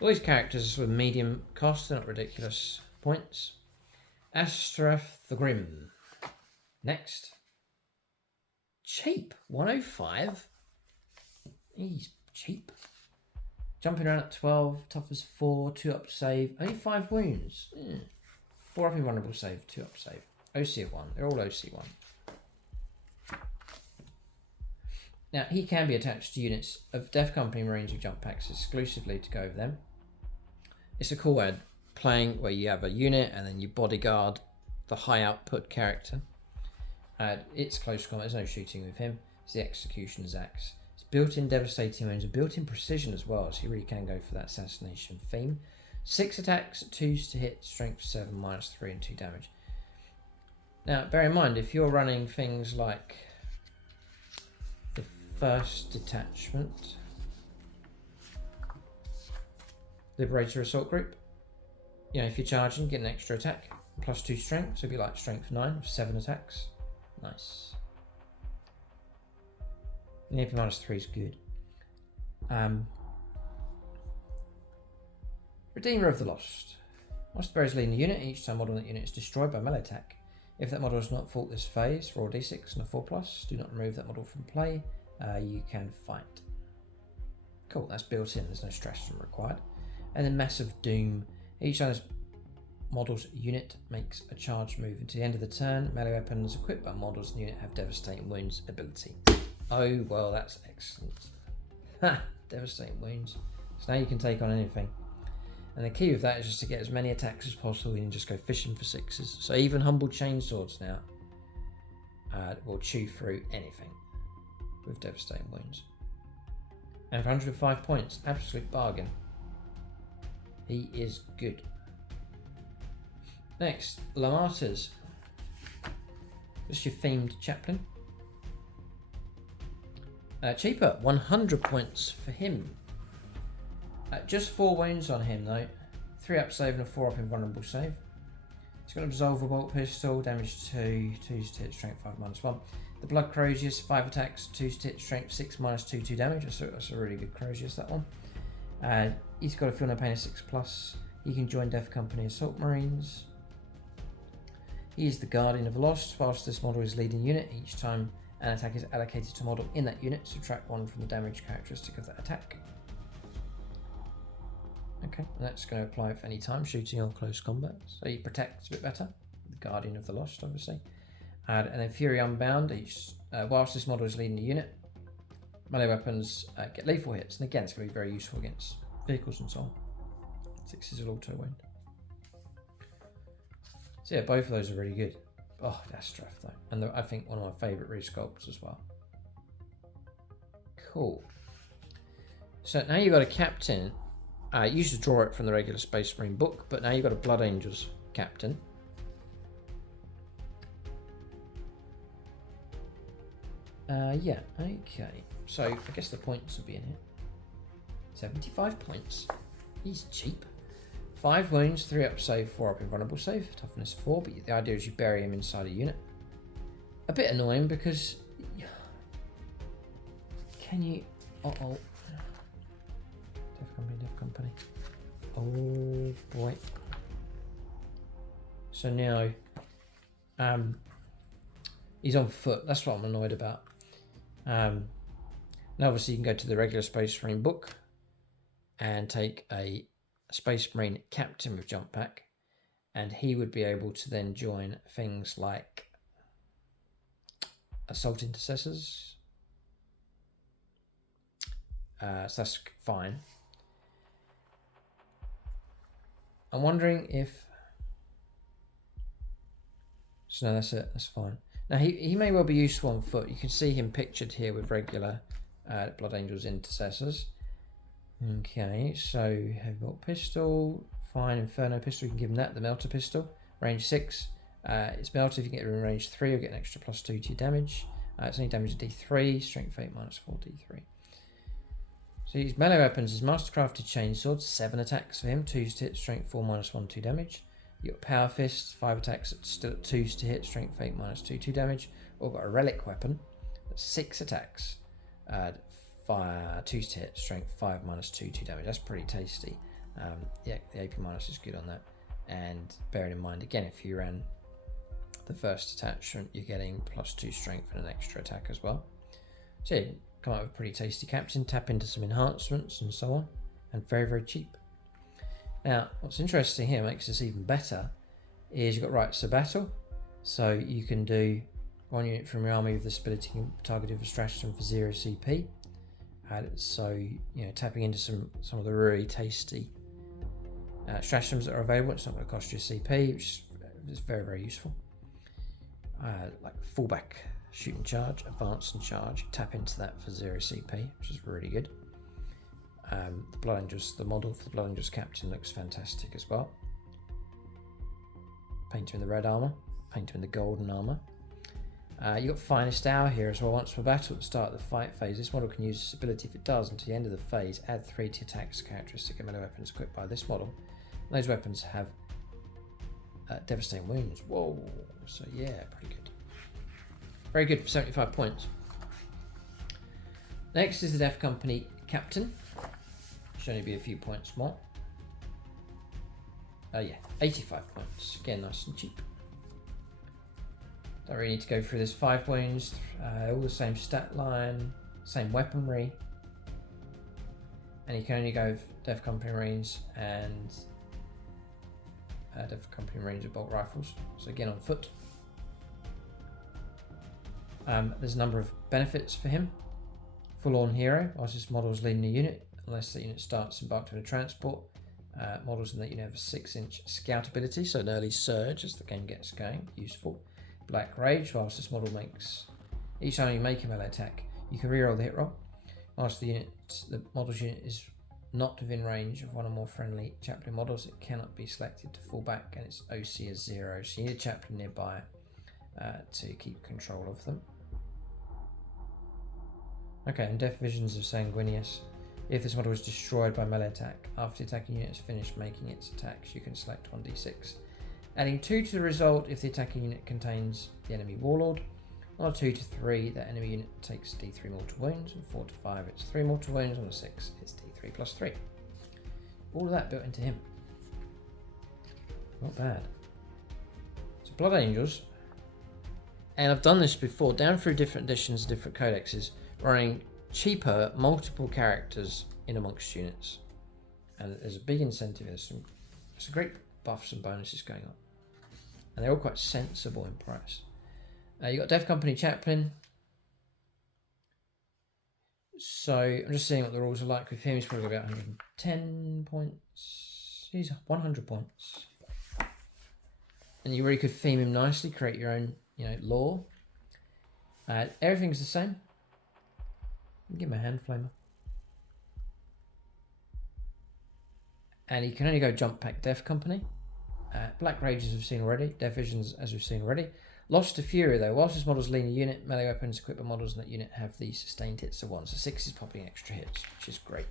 All these characters with medium cost, they're not ridiculous points. AIRSOFT the Grim. Next. Cheap. 105. He's cheap. Jumping around at 12, toughness 4, 2 up save, only 5 wounds. 4 up invulnerable save, 2 up save. OC of 1. They're all OC 1. Now, he can be attached to units of Death Company Marines with jump packs exclusively to go with them. It's a cool way of playing where you have a unit and then you bodyguard the high output character. It's close combat, there's no shooting with him. It's the Executioner's Axe. It's built-in devastating wounds and built-in precision as well, so you really can go for that assassination theme. 6 attacks, 2s to hit, strength 7, -3 and 2 damage. Now, bear in mind, if you're running things like the first detachment, Liberator Assault Group, you know, if you're charging, get an extra attack, +2 strength, so it'd be like strength 9 with 7 attacks. Nice. And the AP -3 is good. Redeemer of the Lost. Whilst the bearer is leading the unit, each time model in that unit is destroyed by melee attack. If that model has not fought this phase, roll d6 and a 4+. Do not remove that model from play. You can fight. Cool, that's built in, there's no stratagem required. And then Massive Doom. Each time this model's unit makes a charge move until the end of the turn. Melee weapons equipped by models in the unit have Devastating Wounds ability. Oh, well, that's excellent. Ha! Devastating Wounds. So now you can take on anything. And the key with that is just to get as many attacks as possible and just go fishing for 6s. So even humble chainswords now will chew through anything with Devastating Wounds. And for 105 points, absolute bargain. He is good. Next, Lamartas. Just your themed chaplain. Cheaper, 100 points for him. Just 4 wounds on him though. 3 up save and a 4 up invulnerable save. He's got an Absolver Bolt Pistol, damage 2, 2s to hit, strength 5, -1. The Blood Crozius, 5 attacks, 2s to hit, strength 6, -2, 2 damage. That's a really good Crozius, that one. He's got a Feel No Pain of 6+. He can join Death Company Assault Marines. He is the Guardian of the Lost. Whilst this model is leading unit, each time an attack is allocated to a model in that unit, subtract 1 from the damage characteristic of that attack. Okay, and that's going to apply for any time shooting or close combat. So he protects a bit better. The Guardian of the Lost, obviously. And then Fury Unbound. Whilst this model is leading the unit, melee weapons get lethal hits. And again, it's going to be very useful against vehicles and so on. 6s will auto wound. So yeah, both of those are really good. Oh, that's strength though. And I think one of my favourite resculpts as well. Cool. So now you've got a captain. You used to draw it from the regular Space Marine book, but now you've got a Blood Angels captain. Yeah, okay. So I guess the points will be in here. 75 points. He's cheap. 5 wounds, 3 up save, 4 up invulnerable save, toughness 4, but the idea is you bury him inside a unit. A bit annoying because... Can you... Uh-oh. Death Company. Oh boy. So now... he's on foot, that's what I'm annoyed about. Now obviously you can go to the regular Space Marine book and take a Space Marine captain with jump pack, and he would be able to then join things like assault intercessors. So that's fine. I'm wondering if... So no, that's it, that's fine. Now he may well be useful on foot. You can see him pictured here with regular Blood Angels intercessors. Okay, so heavy bolt pistol, fine. Inferno pistol, you can give him that. The melter pistol, range 6. It's melted. If you can get it in range 3, you'll get an extra +2 to your damage. It's only damage at D3, strength 8 -4 D3. So his melee weapons is Mastercrafted Chainsword, 7 attacks for him, 2s to hit, strength 4 -1 2 damage. You got Power Fist, 5 attacks, still at 2s to hit, strength 8 -2 2 damage. Or got a Relic weapon, 6 attacks. 2s to hit, strength 5 -2 2 damage. That's pretty tasty. Yeah, the AP minus is good on that. And bearing in mind, again, if you ran the first detachment, you're getting +2 strength and an extra attack as well. So yeah, come up with a pretty tasty captain, tap into some enhancements and so on, and very, very cheap. Now, what's interesting here, makes this even better, is you've got rights of battle. So you can do 1 unit from your army with this ability targeted for stratagem for 0 CP. So, you know, tapping into some of the really tasty stratagems that are available. It's not going to cost you a CP, which is very, very useful. Like fullback, shoot and charge, advance and charge. Tap into that for 0 CP, which is really good. The Blood Angels, the model for the Blood Angels Captain looks fantastic as well. Paint him in the red armour, paint him in the golden armour. You've got Finest Hour here as well. Once per battle at the start of the fight phase, this model can use this ability. If it does, until the end of the phase, add 3 to attacks characteristic and melee weapons equipped by this model. And those weapons have devastating wounds. Whoa! So yeah, pretty good. Very good for 75 points. Next is the Death Company Captain. Should only be a few points more. Yeah, 85 points. Again, nice and cheap. Don't really need to go through this. 5 wounds, all the same stat line, same weaponry. And you can only go with Death Company Marines and Death Company Marines with bolt rifles. So again, on foot. There's a number of benefits for him. Full-on hero, whilst this model is leading a unit, unless the unit starts embarked on a transport. Models in that unit have a 6-inch scout ability, so an early surge as the game gets going, useful. Black Rage, whilst this model makes, each time you make a melee attack, you can reroll the hit roll. Whilst the model's unit is not within range of one or more friendly chaplain models, it cannot be selected to fall back, and its OC is 0, so you need a chaplain nearby to keep control of them. Okay, and Death Visions of Sanguinius. If this model is destroyed by melee attack, after the attacking unit has finished making its attacks, you can select 1d6. Adding 2 to the result if the attacking unit contains the enemy warlord. On a 2 to 3, that enemy unit takes d3 mortal wounds, and 4 to 5, it's 3 mortal wounds, on a 6, it's d3 plus 3. All of that built into him. Not bad. So Blood Angels, and I've done this before, down through different editions, different codexes, running cheaper multiple characters in amongst units, and there's a big incentive. There's some great buffs and bonuses going on, and they're all quite sensible in price. You got Death Company Chaplain. So I'm just seeing what the rules are like with him. He's probably about 110 points. He's 100 points, and you really could theme him nicely, create your own, lore. Everything's the same. Give him a hand flamer. And he can only go jump pack Death Company. Black Rages we've seen already. Death Visions as we've seen already. Lost to Fury though. Whilst this model's leading a unit, melee weapons equipped by models in that unit have the sustained hits of 1. So 6 is popping extra hits, which is great.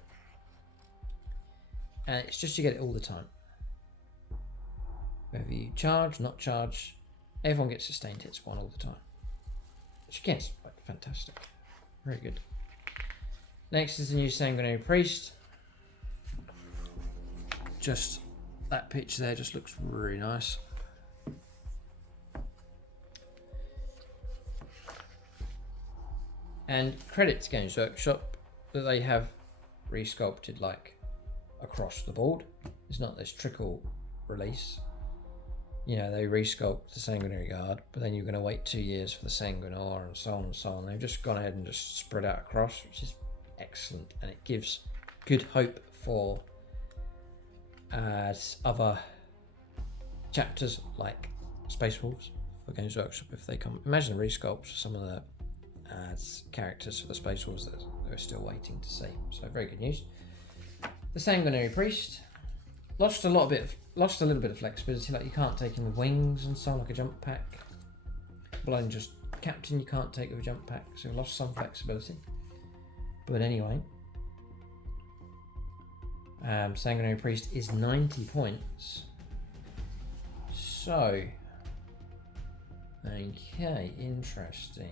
And it's just you get it all the time. Whether you charge, not charge, everyone gets sustained hits 1 all the time. Which again is fantastic. Very good. Next is the new Sanguinary Priest. Just that picture there just looks really nice. And credit to Games Workshop that they have resculpted like across the board. It's not this trickle release. They resculpt the Sanguinary Guard, but then you're going to wait 2 years for the Sanguinor and so on and so on. They've just gone ahead and just spread out across, which is excellent, and it gives good hope for other chapters like Space Wolves for Games Workshop if they come. Imagine resculpts for some of the characters for the Space Wolves that they're still waiting to see. So very good news. The Sanguinary Priest lost a little bit of flexibility, like you can't take him with wings and so on, like a jump pack. Blood Angels Captain you can't take with a jump pack, so we lost some flexibility. But anyway, Sanguinary Priest is 90 points. So, okay, interesting.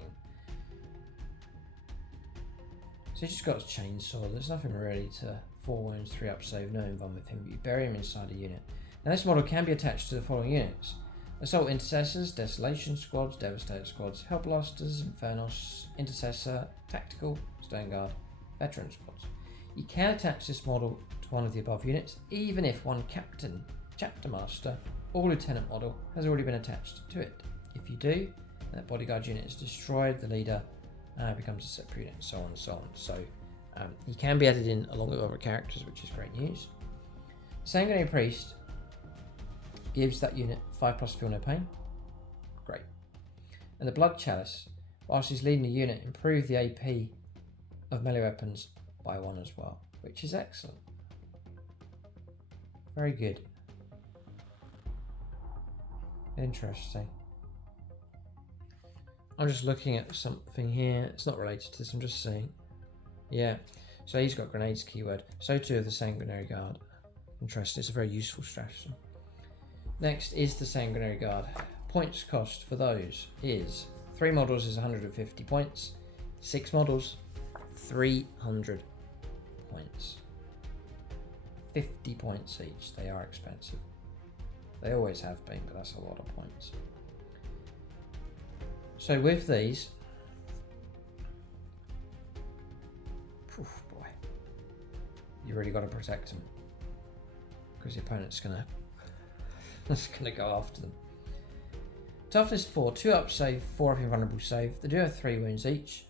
So he's just got his chainsaw. There's nothing really to 4 wounds, 3 up save, no involvement with him, but you bury him inside a unit. Now this model can be attached to the following units: Assault Intercessors, Desolation Squads, Devastator Squads, Hellblasters, Infernos, Intercessor, Tactical, Stone Guard, Veteran Squads. You can attach this model to one of the above units, even if one Captain, Chapter Master, or Lieutenant model has already been attached to it. If you do, that bodyguard unit is destroyed, the leader becomes a separate unit, and so on and so on. So he can be added in along with other characters, which is great news. Sanguinary Priest gives that unit 5+ feel no pain. Great. And the Blood Chalice, whilst he's leading the unit, improve the AP of melee weapons by 1 as well, which is excellent. Very good. Interesting. I'm just looking at something here. It's not related to this, I'm just saying. Yeah, so he's got grenades keyword. So too of the Sanguinary Guard. Interesting, it's a very useful strategy. Next is the Sanguinary Guard. Points cost for those is 3 models is 150 points, 6 models 300 points. 50 points each. They are expensive. They always have been, but that's a lot of points. So with these, boy, you really got to protect them because the opponent's gonna go after them. Toughness 4, 2 up save, 4 up invulnerable save. They do have 3 wounds each,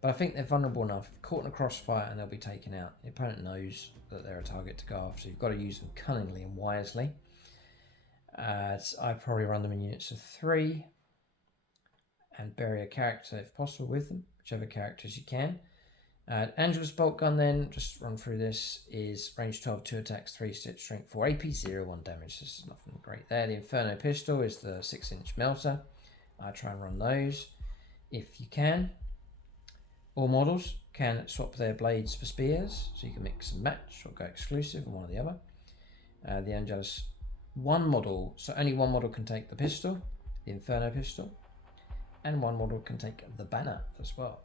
but I think they're vulnerable enough. Caught in a crossfire and they'll be taken out. The opponent knows that they're a target to go after. You've got to use them cunningly and wisely. I probably run them in units of 3 and bury a character if possible with them, whichever characters you can. Angel's bolt gun then, just run through this, is range 12, 2 attacks, 3 stitch, strength 4, AP 0, 1 damage. This is nothing great there. The Inferno pistol is the 6-inch melter. I try and run those if you can. All models can swap their blades for spears, so you can mix and match or go exclusive on one or the other. The Angelus, one model, so only one model can take the pistol, the Inferno pistol, and one model can take the banner as well.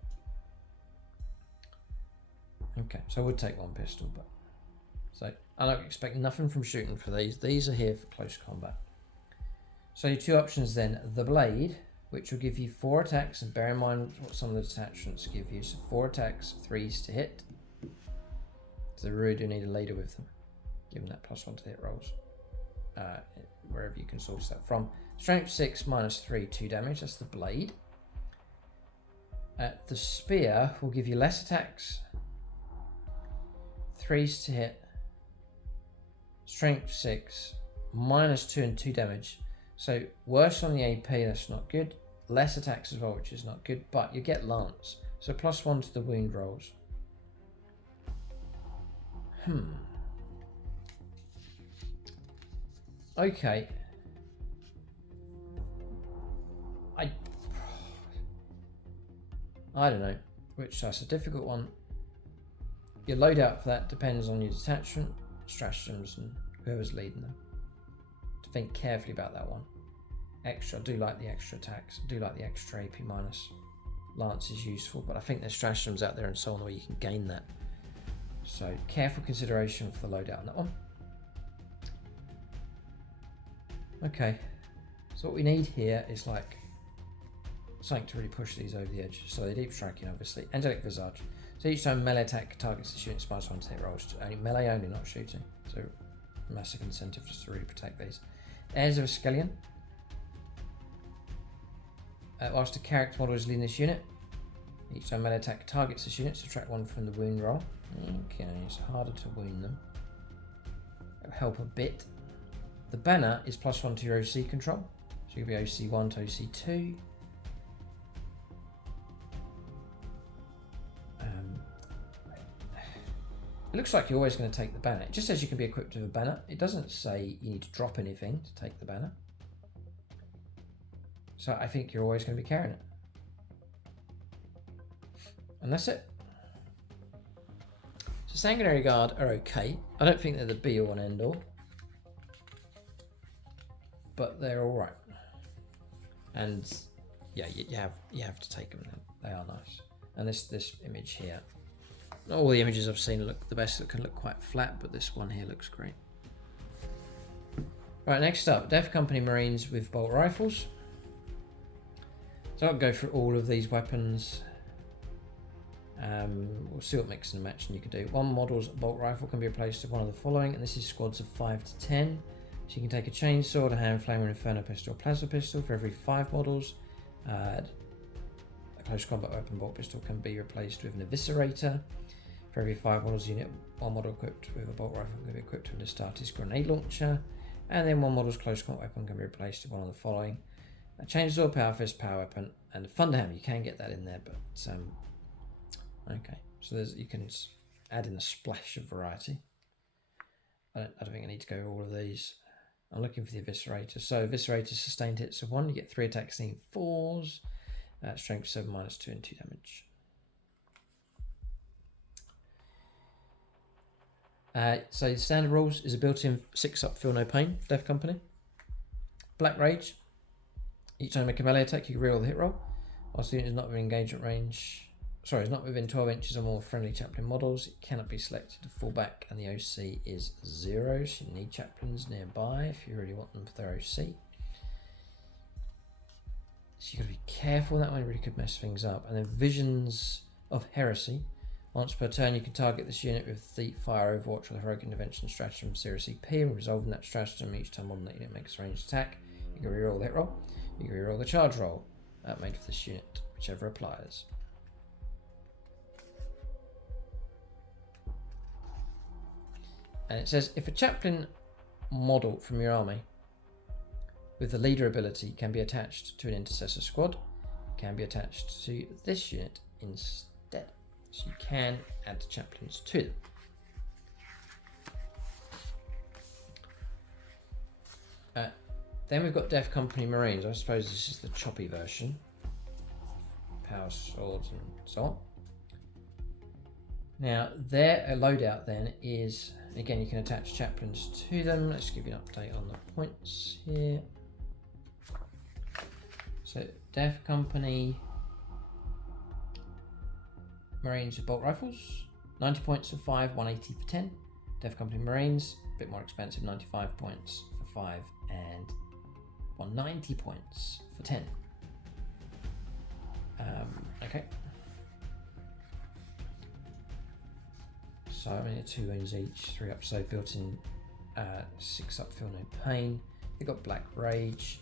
Okay, so I would take one pistol, but so I don't expect nothing from shooting for these. These are here for close combat. So your 2 options then: the blade, which will give you 4 attacks, and bear in mind what some of the detachments give you. So 4 attacks, 3s to hit. So they really do need a leader with them, give them that +1 to hit rolls. Wherever you can source that from. Strength 6 -3, 2 damage. That's the blade. The spear will give you less attacks, 3s to hit, strength 6, -2 and 2 damage. So worse on the AP, that's not good. Less attacks as well, which is not good, but you get lance. So +1 to the wound rolls. Okay. I don't know, which that's a difficult one. Your loadout for that depends on your detachment, stratagems, and whoever's leading them. To think carefully about that one. Extra, I do like the extra attacks, I do like the extra AP minus. Lance is useful, but I think there's stratagems out there and so on where you can gain that. So careful consideration for the loadout on that one. Okay, so what we need here is like something to really push these over the edge. So they're deep striking, obviously. Angelic Visage. So each time melee attack targets the unit's -1 to hit rolls. Only melee only, not shooting. So massive incentive just to really protect these. Heirs of Ascalon. Whilst a character model is leading this unit, each time melee attack targets this unit, subtract 1 from the wound roll. Okay, it's harder to wound them. It'll help a bit. The banner is +1 to your OC control. So you'll be OC1 to OC2. It looks like you're always going to take the banner. It just says you can be equipped with a banner. It doesn't say you need to drop anything to take the banner. So I think you're always going to be carrying it. And that's it. So Sanguinary Guard are okay. I don't think they're the be all and end all, but they're all right. And yeah, you have to take them. They are nice. And this image here Not all the images I've seen look the best. It can look quite flat, but this one here looks great. Right, next up, Death Company Marines with bolt rifles. So I'll go through all of these weapons. We'll see what mix and matching you can do. One model's bolt rifle can be replaced with one of the following, and this is squads of 5 to 10. So you can take a chainsaw, a hand flamer, inferno pistol, or plasma pistol. For every 5 models, a close combat weapon bolt pistol can be replaced with an eviscerator. For every 5 models unit, one model equipped with a bolt rifle can be equipped with an Astartes grenade launcher. And then one model's close combat weapon can be replaced with one of the following: a chainsaw, power fist, power weapon, and a thunderhammer. You can get that in there, but okay. So you can add in a splash of variety. I don't think I need to go over all of these. I'm looking for the eviscerator. So eviscerator sustained hits of 1. You get 3 attacks in 4s. Strength 7 -2 and 2 damage. So the standard rules is a built-in 6-up feel no pain for Death Company. Black Rage. Each time you make a melee attack, you can reroll the hit roll. Whilst the unit is not within engagement range, it's not within 12 inches or more friendly chaplain models, it cannot be selected to fall back, and the OC is 0. So you need chaplains nearby if you really want them for their OC. So you've got to be careful. That one really could mess things up. And then Visions of Heresy. Once per turn, you can target this unit with the Fire, Overwatch, or the Heroic Intervention stratagem Series CP, and resolving that stratagem each time on that unit makes a ranged attack. You can reroll the hit roll. You can reroll the charge roll made for this unit, whichever applies. And it says, if a chaplain model from your army with the leader ability can be attached to an intercessor squad, it can be attached to this unit instead. So you can add chaplains to them. Then we've got Death Company Marines. I suppose this is the choppy version. Power swords and so on. Now their loadout then is, again, you can attach chaplains to them. Let's give you an update on the points here. So Death Company Marines with bolt rifles, 90 points for 5, 180 for 10. Death Company Marines, a bit more expensive, 95 points for 5 and 190 points for 10. Okay. So I mean, 2 wounds each, 3 up, so built in 6 up, feel no pain. They've got Black Rage,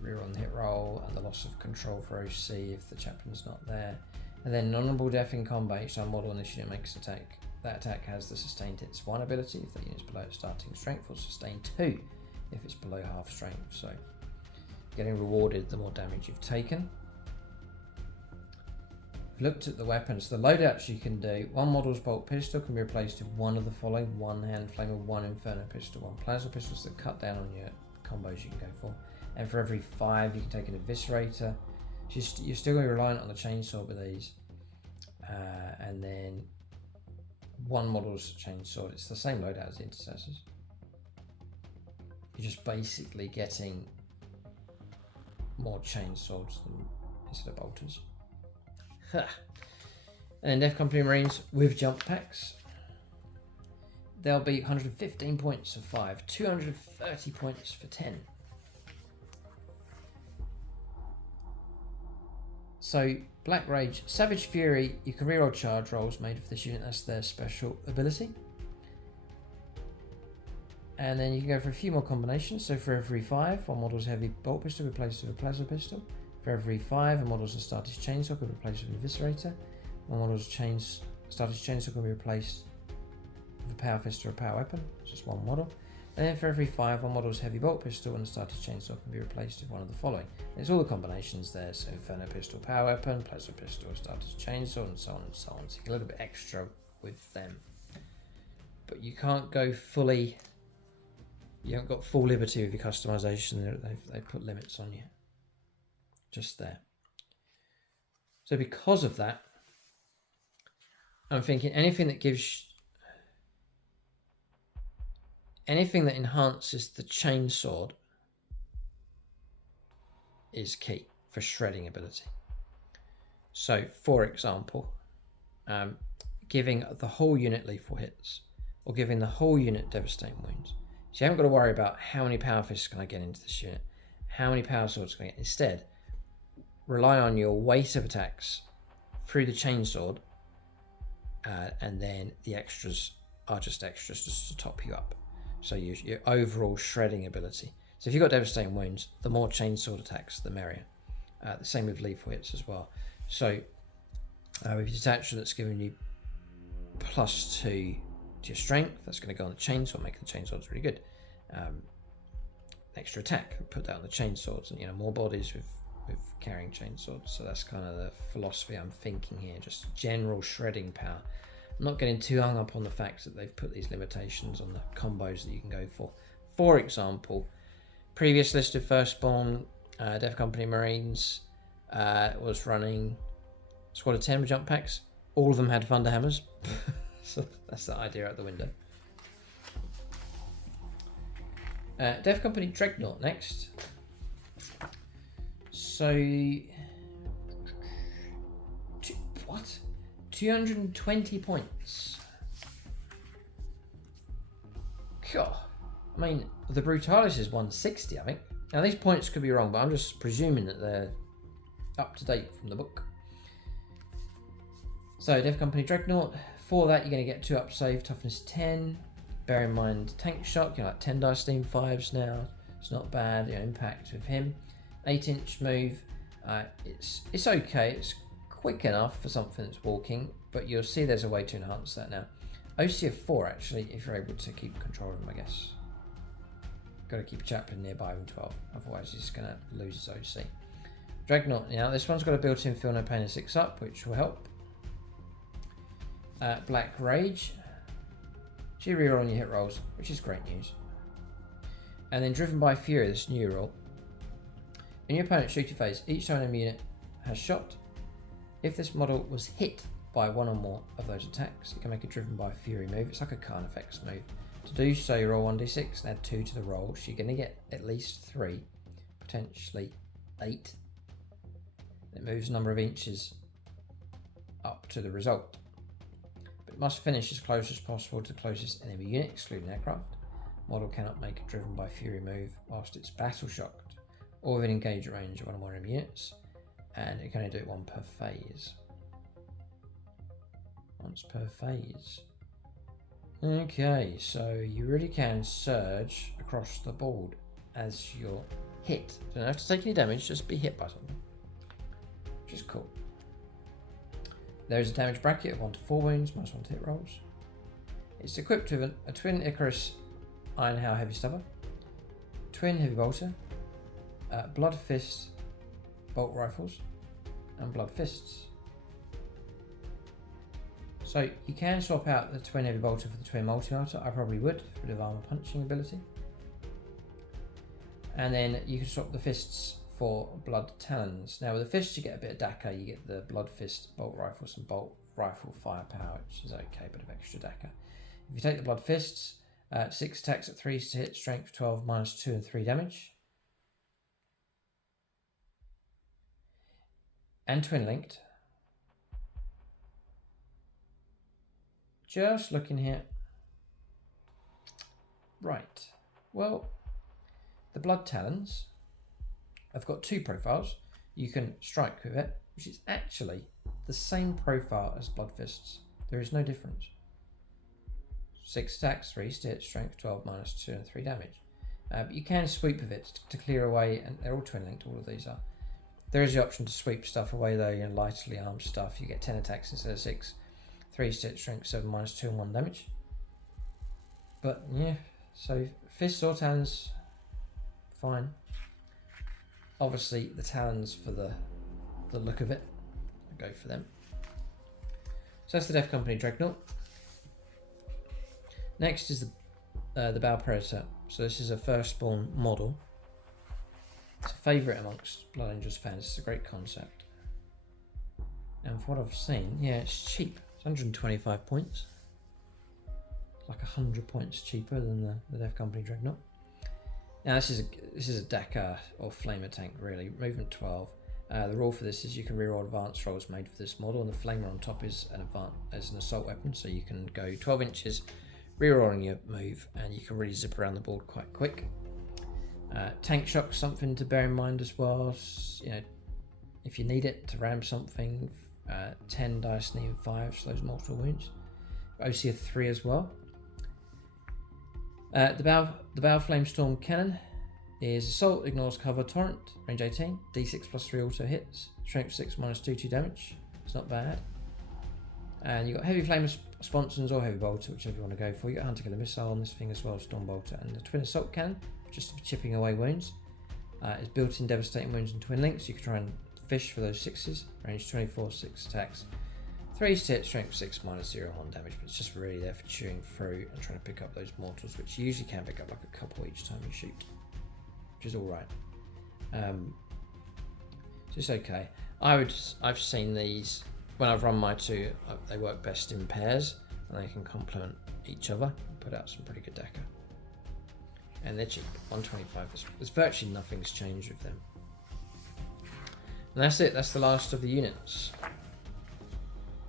rear on the hit roll, and the loss of control for OC if the chaplain's not there. And then honourable death in combat. Each time model on this unit makes an attack, that attack has the sustained hits 1 ability. If that unit's below its starting strength, or sustain 2 if it's below half strength. So getting rewarded the more damage you've taken. Looked at the weapons, the loadouts you can do. 1 model's bolt pistol can be replaced with one of the following: 1 hand flamer, 1 inferno pistol, 1 plasma pistols that cut down on your combos you can go for. And for every 5 you can take an eviscerator. You're still going to be reliant on the chainsaw with these. And then 1 model's chainsaw, it's the same loadout as the intercessors. You're just basically getting more chainswords instead of bolters. And then Death Company Marines with jump packs. They'll be 115 points for 5, 230 points for 10. So Black Rage, Savage Fury, you can reroll charge rolls made for this unit, that's their special ability. And then you can go for a few more combinations. So for every 5, 1 model's heavy bolt pistol replaced with a plasma pistol. For every 5, a model's Astartes chainsaw can be replaced with an eviscerator. 1 model's Astartes chainsaw can be replaced with a power fist or a power weapon, just 1 model. And then for every 5, 1 model's heavy bolt pistol and Astartes chainsaw can be replaced with one of the following. There's all the combinations there, so inferno pistol, power weapon, plasma pistol, Astartes chainsaw, and so on and so on. So you get a little bit extra with them. But you can't go fully. You haven't got full liberty with your customization. They've put limits on you. Just there. So because of that, I'm thinking anything that enhances the chainsword is key for shredding ability. So for example, giving the whole unit lethal hits, or giving the whole unit devastating wounds. So you haven't got to worry about how many power fists can I get into this unit, how many power swords can I get. Instead, rely on your weight of attacks through the chainsword, and then the extras are just extras just to top you up. So your overall shredding ability. So if you've got devastating wounds, the more chainsword attacks, the merrier. The same with lethal hits as well. So with your detachment that's giving you +2 to your strength, that's going to go on the chainsword, making the chainswords really good. Extra attack, put that on the chainswords, and more bodies with carrying chainswords. So that's kind of the philosophy I'm thinking here, just general shredding power. I'm not getting too hung up on the fact that they've put these limitations on the combos that you can go for. For example, previous list of Firstborn Death Company Marines was running Squad of 10 with jump packs. All of them had Thunder Hammers. So that's the idea out the window. Death Company Dreadnought next. So, what? 220 points. God. I mean, the Brutalis is 160, I think. Now, these points could be wrong, but I'm just presuming that they're up to date from the book. So, Death Company Dreadnought. For that, you're going to get 2 up save, toughness 10. Bear in mind, tank shock, like 10 dice steam 5s now. It's not bad, impact with him. 8-inch move. It's okay. It's quick enough for something that's walking, but you'll see there's a way to enhance that now. OC of 4, actually, if you're able to keep control of him, I guess. Got to keep Chaplain nearby with 12, otherwise he's going to lose his OC. Dreadnought, now this one's got a built-in feel no pain and 6 up, which will help. Black Rage. So you reroll on your hit rolls, which is great news. And then Driven by Fury, this new rule. In your opponent's shooting phase, each time enemy unit has shot. If this model was hit by one or more of those attacks, you can make a Driven by Fury move. It's like a Carnifex move. To do so, you roll 1d6 and add 2 to the roll. So you're going to get at least 3, potentially 8. It moves a number of inches up to the result. But it must finish as close as possible to the closest enemy unit, excluding aircraft. Model cannot make a Driven by Fury move whilst it's battle shocked, or within engage range of one or more enemy units, and it can only do it 1 per phase. Once per phase. Okay, so you really can surge across the board as you're hit. You don't have to take any damage, just be hit by something. Which is cool. There's a damage bracket of 1 to 4 wounds, -1 to hit rolls. It's equipped with a twin Icarus Iron Hail Heavy Stubber, twin Heavy Bolter, Blood Fist Bolt Rifles, and Blood Fists. So you can swap out the twin Heavy Bolter for the twin Multi-Melter. I probably would, for a bit of armor punching ability. And then you can swap the fists for Blood Talons. Now with the fists you get a bit of DACA, you get the Blood Fist Bolt Rifles and Bolt Rifle Firepower, which is okay, bit of extra DACA. If you take the Blood Fists, 6 attacks at 3 to hit, strength 12, -2 and 3 damage. And twin linked. Just looking here. Right. Well, the Blood Talons, I've got 2 profiles. You can strike with it, which is actually the same profile as Blood Fists. There is no difference. 6 attacks, 3 to hit, strength 12, -2 and 3 damage. But you can sweep with it to clear away, and they're all twin linked, all of these are. There is the option to sweep stuff away though, lightly armed stuff. You get 10 attacks instead of 6. 3 to hit, strength 7, -2 and 1 damage. But yeah, so fists or talons, fine. Obviously the talons for the look of it, I go for them. So that's the Death Company Dreadnought. Next is the Bow Predator. So this is a Firstborn model. It's a favourite amongst Blood Angels fans. It's a great concept. And from what I've seen, yeah, it's cheap. It's 125 points. Like 100 points cheaper than the Death Company Dreadnought. Now this is a DACA or Flamer tank really. Movement 12. The rule for this is you can reroll advanced rolls made for this model, and the flamer on top is an assault weapon, so you can go 12 inches, rerolling your move, and you can really zip around the board quite quick. Tank shock's something to bear in mind as well. You know, if you need it to ram something, 10 dice need 5 slows multiple wounds. OC of 3 as well. The bow flame storm cannon is assault, ignores cover, torrent, range 18, d6 plus 3 auto hits, strength 6 minus 2 2 damage. It's not bad. And you got heavy flame sponsons or heavy bolter, whichever you want to go for. You got hunter killer missile on this thing as well, storm bolter, and the twin assault cannon, just for chipping away wounds. It's built in devastating wounds and twin links. You can try and fish for those 6s. Range 24, 6 attacks, 3 hits, strength 6 minus 0 1 damage. But it's just really there for chewing through and trying to pick up those mortals, which you usually can pick up like a couple each time you shoot, which is all right. Just okay. I've seen these when I've run my 2. They work best in pairs, and they can complement each other. Put out some pretty good decker. And they're cheap, 125. There's virtually nothing's changed with them. And that's it, that's the last of the units.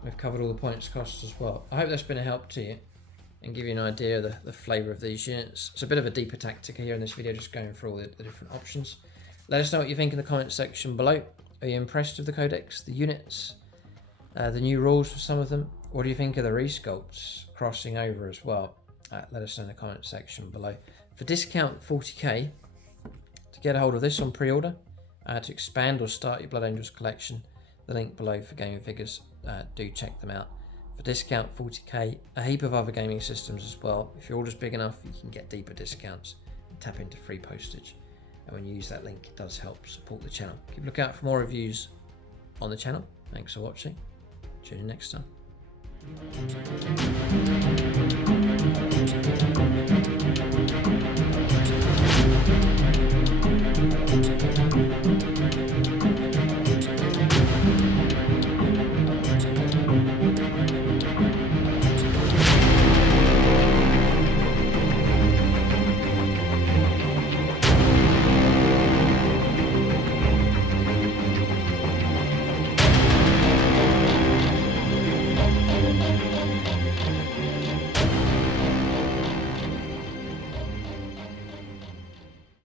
We've covered all the points costs as well. I hope that's been a help to you and give you an idea of the flavour of these units. It's a bit of a deeper Tactica here in this video, just going through all the different options. Let us know what you think in the comment section below. Are you impressed with the Codex, the units, the new rules for some of them? What do you think of the resculpts crossing over as well? Let us know in the comment section below. For discount 40k, to get a hold of this on pre-order, to expand or start your Blood Angels collection, the link below for gaming figures, do check them out. For discount 40k, a heap of other gaming systems as well. If your order's big enough, you can get deeper discounts and tap into free postage. And when you use that link, it does help support the channel. Keep a lookout for more reviews on the channel. Thanks for watching. Tune in next time.